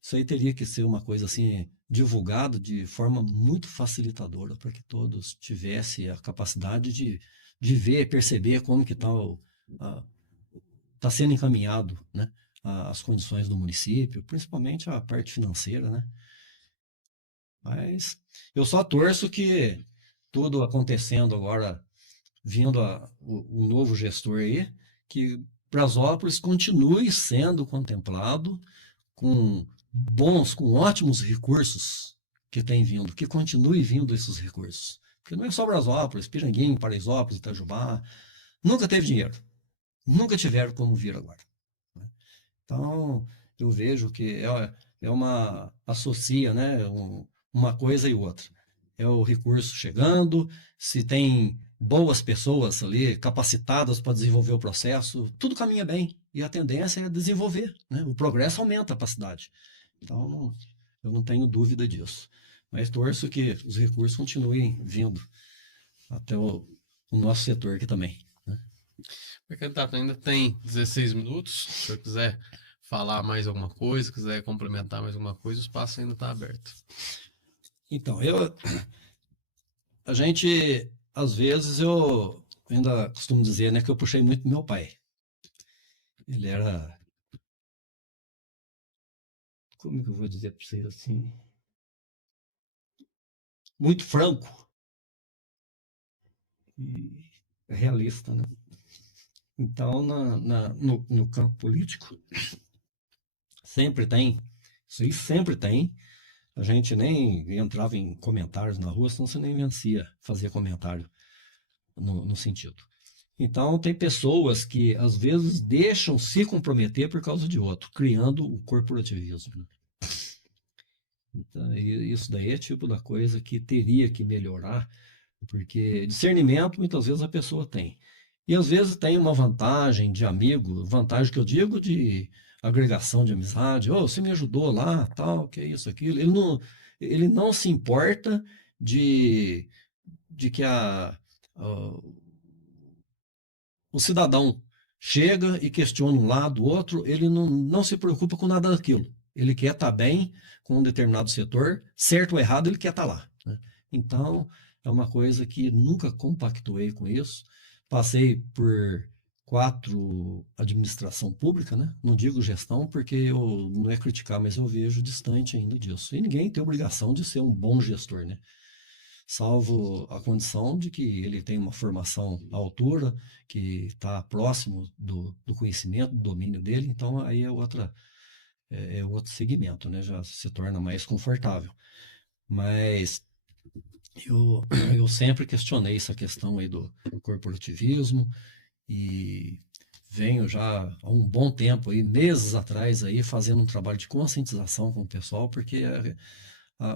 isso aí teria que ser uma coisa assim divulgado de forma muito facilitadora para que todos tivessem a capacidade de ver, perceber como que tá sendo encaminhado, né, as condições do município, principalmente a parte financeira, né? Mas eu só torço que tudo acontecendo agora, vindo o novo gestor aí, que Brasópolis continue sendo contemplado com com ótimos recursos que tem vindo, que continue vindo esses recursos. Porque não é só Brasópolis, Piranguinho, Paraisópolis, Itajubá, nunca teve dinheiro, nunca tiveram como vir agora, né? Então, eu vejo que associa, né, uma coisa e outra. É o recurso chegando, se tem boas pessoas ali capacitadas para desenvolver o processo, tudo caminha bem. E a tendência é desenvolver, né? O progresso aumenta a capacidade. Então, eu não tenho dúvida disso. Mas torço que os recursos continuem vindo até o nosso setor aqui também, né? Candidato, ainda tem 16 minutos. Se o senhor quiser falar mais alguma coisa, quiser complementar mais alguma coisa, o espaço ainda está aberto. Então, a gente, às vezes, eu ainda costumo dizer, né, que eu puxei muito do meu pai. Ele era, como que eu vou dizer para vocês assim, muito franco e realista, né? Então, no campo político, sempre tem, isso aí sempre tem, a gente nem entrava em comentários na rua, senão você nem fazia comentário no sentido. Então, tem pessoas que, às vezes, deixam se comprometer por causa de outro, criando o corporativismo, né? Então, isso daí é tipo da coisa que teria que melhorar, porque discernimento, muitas vezes, a pessoa tem. E, às vezes, tem uma vantagem de amigo, vantagem que eu digo de agregação de amizade. Oh, você me ajudou lá, tal, que é isso, aquilo. Ele não se importa de que o cidadão chega e questiona um lado, o outro, ele não se preocupa com nada daquilo. Ele quer estar bem com um determinado setor, certo ou errado, ele quer estar lá, né? Então, é uma coisa que nunca compactuei com isso. Passei por 4 administração pública, né? Não digo gestão, porque eu não é criticar, mas eu vejo distante ainda disso. E ninguém tem obrigação de ser um bom gestor, né? Salvo a condição de que ele tem uma formação à altura, que está próximo do conhecimento, do domínio dele, então aí é outro segmento, né? Já se torna mais confortável. Mas eu sempre questionei essa questão aí do corporativismo e venho já há um bom tempo aí, meses atrás aí, fazendo um trabalho de conscientização com o pessoal, porque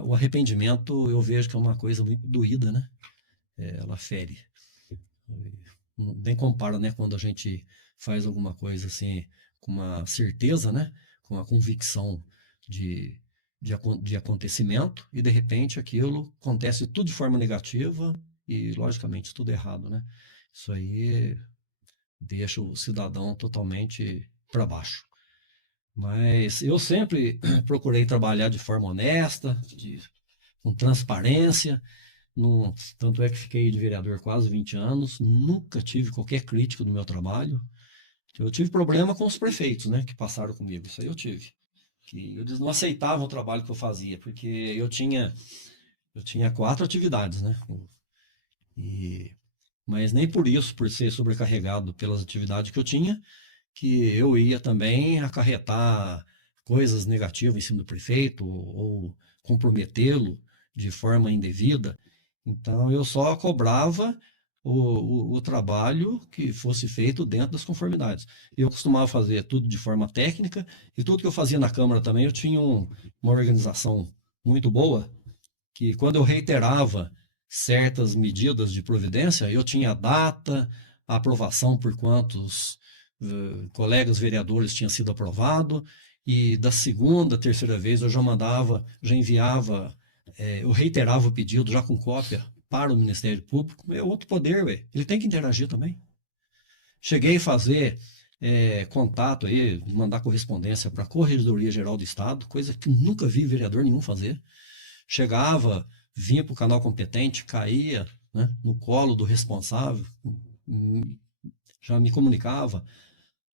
o arrependimento eu vejo que é uma coisa muito doída, né? Ela fere. Nem compara, né? Quando a gente faz alguma coisa assim com uma certeza, né? Com a convicção de acontecimento e de repente aquilo acontece tudo de forma negativa e logicamente tudo errado, né? Isso aí deixa o cidadão totalmente para baixo. Mas eu sempre procurei trabalhar de forma honesta, com transparência. Tanto é que fiquei de vereador quase 20 anos, nunca tive qualquer crítica do meu trabalho. Eu tive problema com os prefeitos, né, que passaram comigo, isso aí eu tive. Que eles não aceitavam o trabalho que eu fazia, porque eu tinha 4 atividades, né? Mas nem por isso, por ser sobrecarregado pelas atividades que eu tinha, que eu ia também acarretar coisas negativas em cima do prefeito ou comprometê-lo de forma indevida. Então eu só cobrava o trabalho que fosse feito dentro das conformidades. Eu costumava fazer tudo de forma técnica e tudo que eu fazia na Câmara também eu tinha uma organização muito boa, que quando eu reiterava certas medidas de providência, eu tinha a data, a aprovação por quantos colegas vereadores tinha sido aprovado, e da segunda, terceira vez eu já enviava, eu reiterava o pedido já com cópia para o Ministério Público. É outro poder, ué. Ele tem que interagir também. Cheguei a fazer contato aí, mandar correspondência para a Corregedoria Geral do Estado, coisa que nunca vi vereador nenhum fazer. Chegava, vinha para o canal competente, caía, né, no colo do responsável, já me comunicava.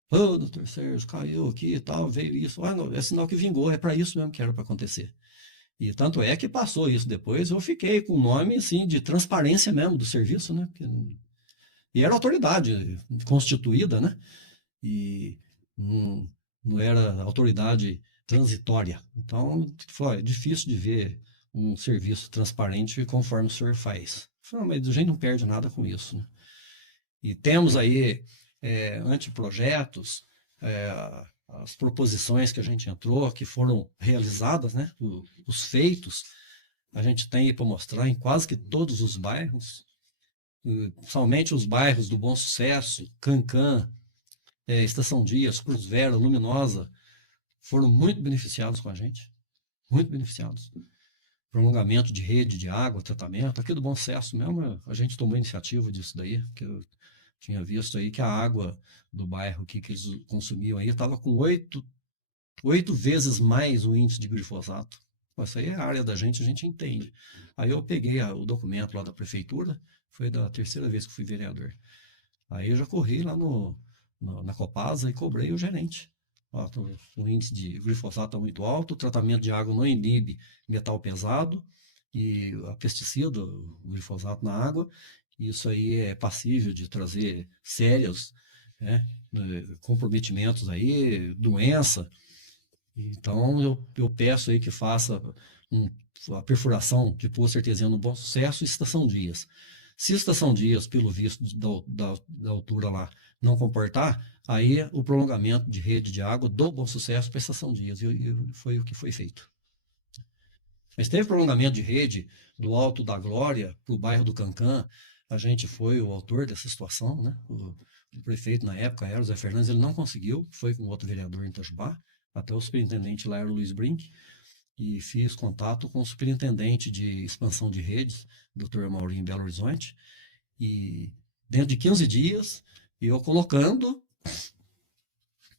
Ô, doutor Sérgio, caiu aqui e tal, veio isso. Ah, não, é sinal que vingou, é para isso mesmo que era para acontecer. E tanto é que passou isso depois, eu fiquei com o nome assim, de transparência mesmo do serviço, né? E era autoridade constituída, né? E não era autoridade transitória. Então, foi difícil de ver um serviço transparente conforme o senhor faz. Falei, mas a gente não perde nada com isso, né? E temos aí anteprojetos, as proposições que a gente entrou, que foram realizadas, né? Os feitos, a gente tem para mostrar em quase que todos os bairros, somente os bairros do Bom Sucesso, Cancã, Estação Dias, Cruz Vera, Luminosa, foram muito beneficiados com a gente, muito beneficiados. Prolongamento de rede de água, tratamento, aqui do Bom Sucesso mesmo, a gente tomou iniciativa disso daí, que eu tinha visto aí que a água do bairro que eles consumiam aí estava com 8 vezes mais o índice de glifosato. Isso aí é a área da gente, a gente entende. Aí eu peguei o documento lá da prefeitura, foi da terceira vez que fui vereador. Aí eu já corri lá na Copasa e cobrei o gerente. Ó, o índice de glifosato está muito alto, o tratamento de água não inibe metal pesado e a pesticida, o glifosato na água, isso aí é passível de trazer sérios, né, comprometimentos aí, doença. Então eu peço aí que faça a perfuração de poço artesiano no Bom Sucesso e Estação Dias. Se a Estação Dias, pelo visto da altura lá, não comportar, aí o prolongamento de rede de água do Bom Sucesso para a Estação Dias, e foi o que foi feito. Mas teve prolongamento de rede do Alto da Glória para o bairro do Cancã. A gente foi o autor dessa situação, né? O prefeito na época era o Zé Fernandes, ele não conseguiu, foi com outro vereador em Itajubá, até o superintendente lá era o Luiz Brink, e fiz contato com o superintendente de expansão de redes, Dr. Maurinho, em Belo Horizonte, e dentro de 15 dias, eu colocando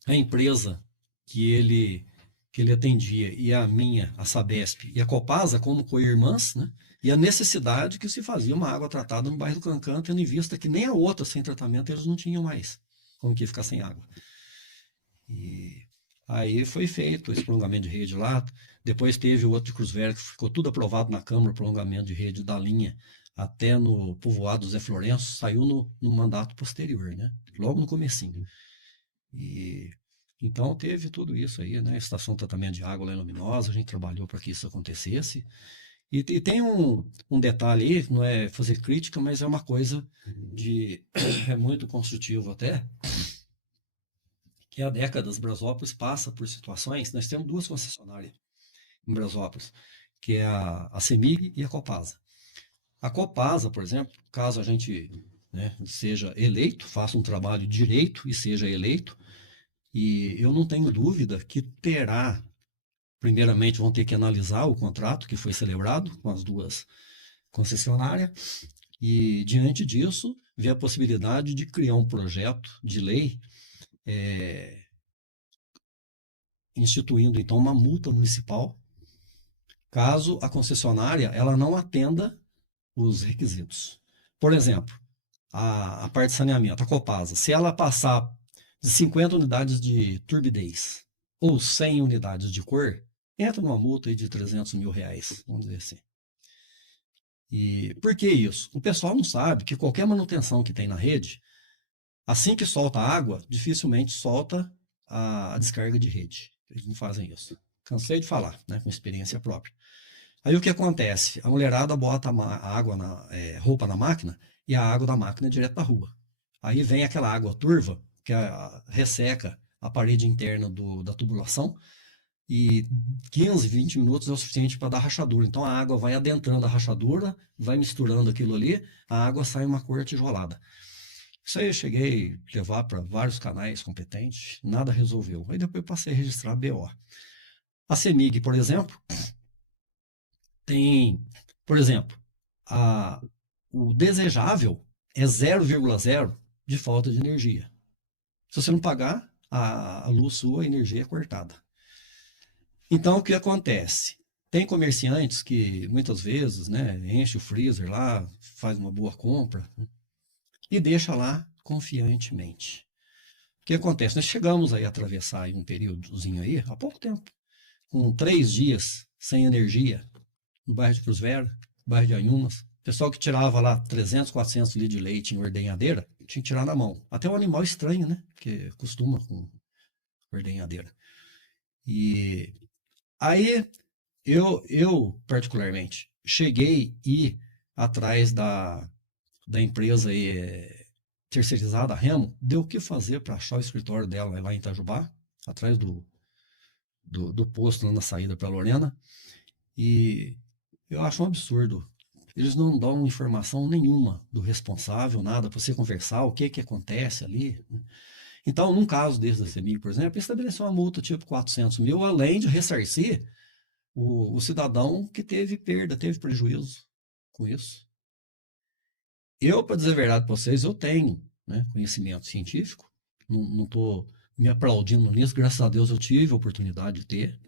a empresa que ele atendia, e a minha, a Sabesp, e a Copasa como co-irmãs, né? E a necessidade que se fazia uma água tratada no bairro do Cancã, tendo em vista que nem a outra sem tratamento eles não tinham mais, como que ia ficar sem água. E aí foi feito esse prolongamento de rede lá, depois teve o outro de Cruz Velha, que ficou tudo aprovado na Câmara, o prolongamento de rede da linha até no povoado Zé Florencio, saiu no mandato posterior, né? Logo no comecinho. E então teve tudo isso aí, né? Estação de tratamento de água lá em Luminosa, a gente trabalhou para que isso acontecesse. E tem um detalhe aí, não é fazer crítica, mas é uma coisa é muito construtivo até, que há décadas Brasópolis passa por situações, nós temos 2 concessionárias em Brasópolis, que é a CEMIG e a Copasa. A Copasa, por exemplo, caso a gente, né, seja eleito, faça um trabalho direito e seja eleito, e eu não tenho dúvida que terá, primeiramente vão ter que analisar o contrato que foi celebrado com as 2 concessionárias, e diante disso, ver a possibilidade de criar um projeto de lei instituindo então uma multa municipal caso a concessionária ela não atenda os requisitos. Por exemplo, a parte de saneamento, a Copasa, se ela passar de 50 unidades de turbidez ou 100 unidades de cor, entra numa multa aí de R$300 mil, vamos dizer assim. E por que isso? O pessoal não sabe que qualquer manutenção que tem na rede, assim que solta a água, dificilmente solta a descarga de rede. Eles não fazem isso. Cansei de falar, né, com experiência própria. Aí o que acontece? A mulherada bota a água roupa na máquina e a água da máquina é direto para a rua. Aí vem aquela água turva que resseca a parede interna da tubulação e 15, 20 minutos é o suficiente para dar rachadura. Então a água vai adentrando a rachadura, vai misturando aquilo ali, a água sai uma cor tijolada. Isso aí eu cheguei a levar para vários canais competentes, nada resolveu. Aí depois eu passei a registrar a BO. A CEMIG, por exemplo, tem, por exemplo, o desejável é 0,0 de falta de energia. Se você não pagar, a luz sua, a energia é cortada. Então, o que acontece? Tem comerciantes que, muitas vezes, né, enche o freezer lá, faz uma boa compra, né, e deixa lá confiantemente. O que acontece? Nós chegamos aí a atravessar aí um períodozinho aí, há pouco tempo, com 3 dias sem energia, no bairro de Cruz Velha, bairro de Anhumas. Pessoal que tirava lá 300, 400 litros de leite em ordenhadeira, tinha que tirar na mão. Até um animal estranho, né? Porque costuma com ordenhadeira. E aí, eu particularmente, cheguei a ir atrás da empresa terceirizada, a Remo, deu o que fazer para achar o escritório dela lá em Itajubá, atrás do posto lá na saída para Lorena. E eu acho um absurdo. Eles não dão informação nenhuma do responsável, nada, para você conversar, o que acontece ali. Então, num caso desse da CEMIG, por exemplo, estabeleceu uma multa tipo 400 mil, além de ressarcir o cidadão que teve perda, teve prejuízo com isso. Eu, para dizer a verdade para vocês, eu tenho, né, conhecimento científico, não estou me aplaudindo nisso, graças a Deus eu tive a oportunidade de ter.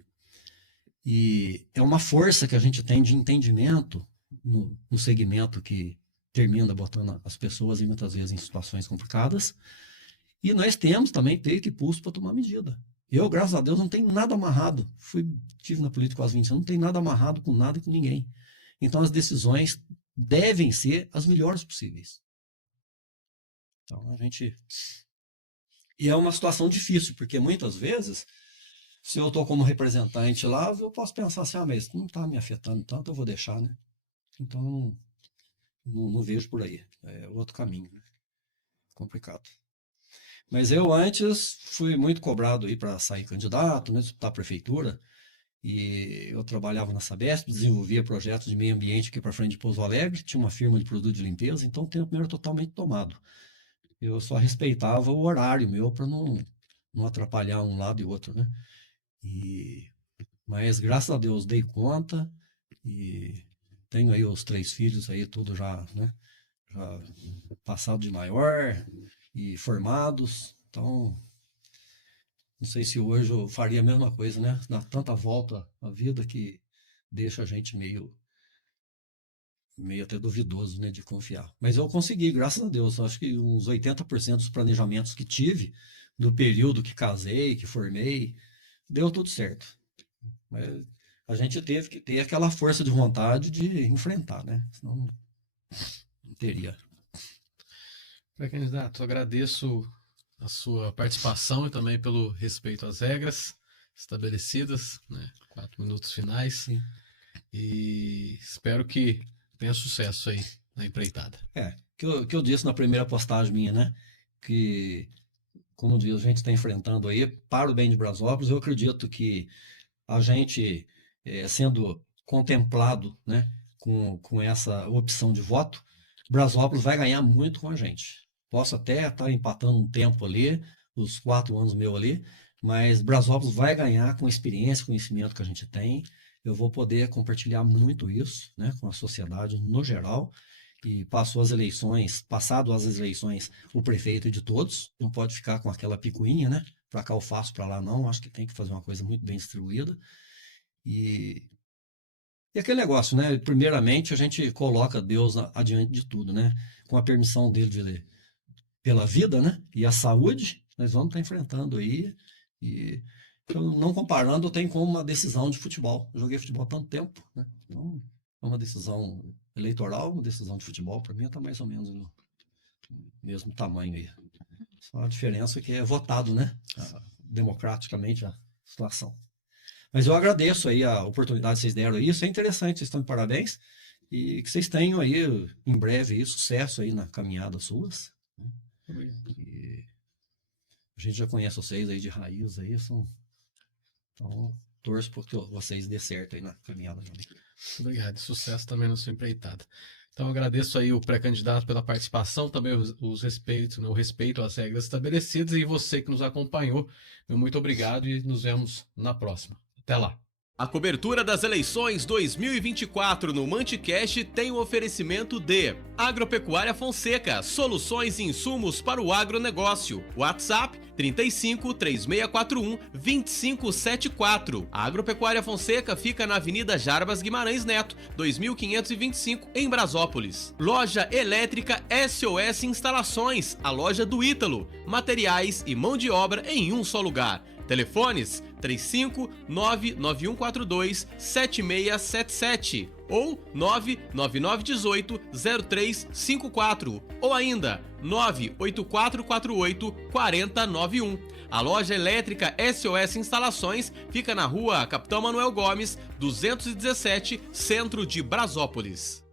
E é uma força que a gente tem de entendimento no segmento que termina botando as pessoas, e muitas vezes, em situações complicadas. E nós temos também peito e pulso para tomar medida. Eu, graças a Deus, não tenho nada amarrado. Tive na política quase 20 anos, não tenho nada amarrado com nada e com ninguém. Então, as decisões devem ser as melhores possíveis. Então, e é uma situação difícil, porque muitas vezes se eu estou como representante lá, eu posso pensar assim, mas não está me afetando tanto, eu vou deixar, né? Então, não vejo por aí. É outro caminho, né? Complicado. Mas eu antes fui muito cobrado aí para sair candidato, né, disputar a prefeitura, e eu trabalhava na Sabesp, desenvolvia projetos de meio ambiente aqui para frente de Pouso Alegre, tinha uma firma de produto de limpeza, então o tempo meu era totalmente tomado. Eu só respeitava o horário meu para não atrapalhar um lado e outro, né? Mas graças a Deus dei conta e tenho aí os 3 filhos aí, tudo já, né? Já passado de maior e formados. Então, não sei se hoje eu faria a mesma coisa, né? Dá tanta volta à vida que deixa a gente meio até duvidoso, né, de confiar. Mas eu consegui, graças a Deus. Acho que uns 80% dos planejamentos que tive, do período que casei, que formei, deu tudo certo. Mas a gente teve que ter aquela força de vontade de enfrentar, né? Senão não teria. Pré-candidato, agradeço a sua participação e também pelo respeito às regras estabelecidas, né? 4 minutos finais. Sim. E espero que tenha sucesso aí na empreitada. Que eu disse na primeira postagem minha, né? Que, como diz, a gente está enfrentando aí, para o bem de Brasópolis, eu acredito que a gente, sendo contemplado, né, com essa opção de voto, Brasópolis vai ganhar muito com a gente. Posso até estar empatando um tempo ali, os 4 anos meu ali, mas Brasópolis vai ganhar com a experiência, conhecimento que a gente tem. Eu vou poder compartilhar muito isso, né, com a sociedade no geral. E passado as eleições, o prefeito é de todos, não pode ficar com aquela picuinha, né? Para cá eu faço, para lá não. Acho que tem que fazer uma coisa muito bem distribuída. E aquele negócio, né? Primeiramente, a gente coloca Deus adiante de tudo, né? Com a permissão dele pela vida, né? E a saúde, nós vamos estar enfrentando aí. E não comparando, eu tenho como uma decisão de futebol. Eu joguei futebol há tanto tempo, né? Então, é uma decisão eleitoral, uma decisão de futebol, para mim está mais ou menos no mesmo tamanho aí. Só a diferença é que é votado, né? Democraticamente a situação. Mas eu agradeço aí a oportunidade que vocês deram aí, isso é interessante, vocês estão de parabéns, e que vocês tenham aí, em breve, aí, sucesso aí na caminhada suas. Né? E a gente já conhece vocês aí de raiz aí, então torço por que vocês dê certo aí na caminhada também. Obrigado, sucesso também na sua empreitada. Então eu agradeço aí o pré-candidato pela participação, também o respeito às regras estabelecidas, e você que nos acompanhou, meu muito obrigado e nos vemos na próxima. Até lá. A cobertura das eleições 2024 no Manticast tem o oferecimento de Agropecuária Fonseca, soluções e insumos para o agronegócio. WhatsApp 35 3641 2574. A Agropecuária Fonseca fica na Avenida Jarbas Guimarães Neto, 2525, em Brasópolis. Loja Elétrica SOS Instalações, a loja do Ítalo. Materiais e mão de obra em um só lugar. Telefones 35-99142-7677 ou 99918-0354 ou ainda 98448-4091. A loja elétrica SOS Instalações fica na rua Capitão Manuel Gomes, 217, centro de Brasópolis.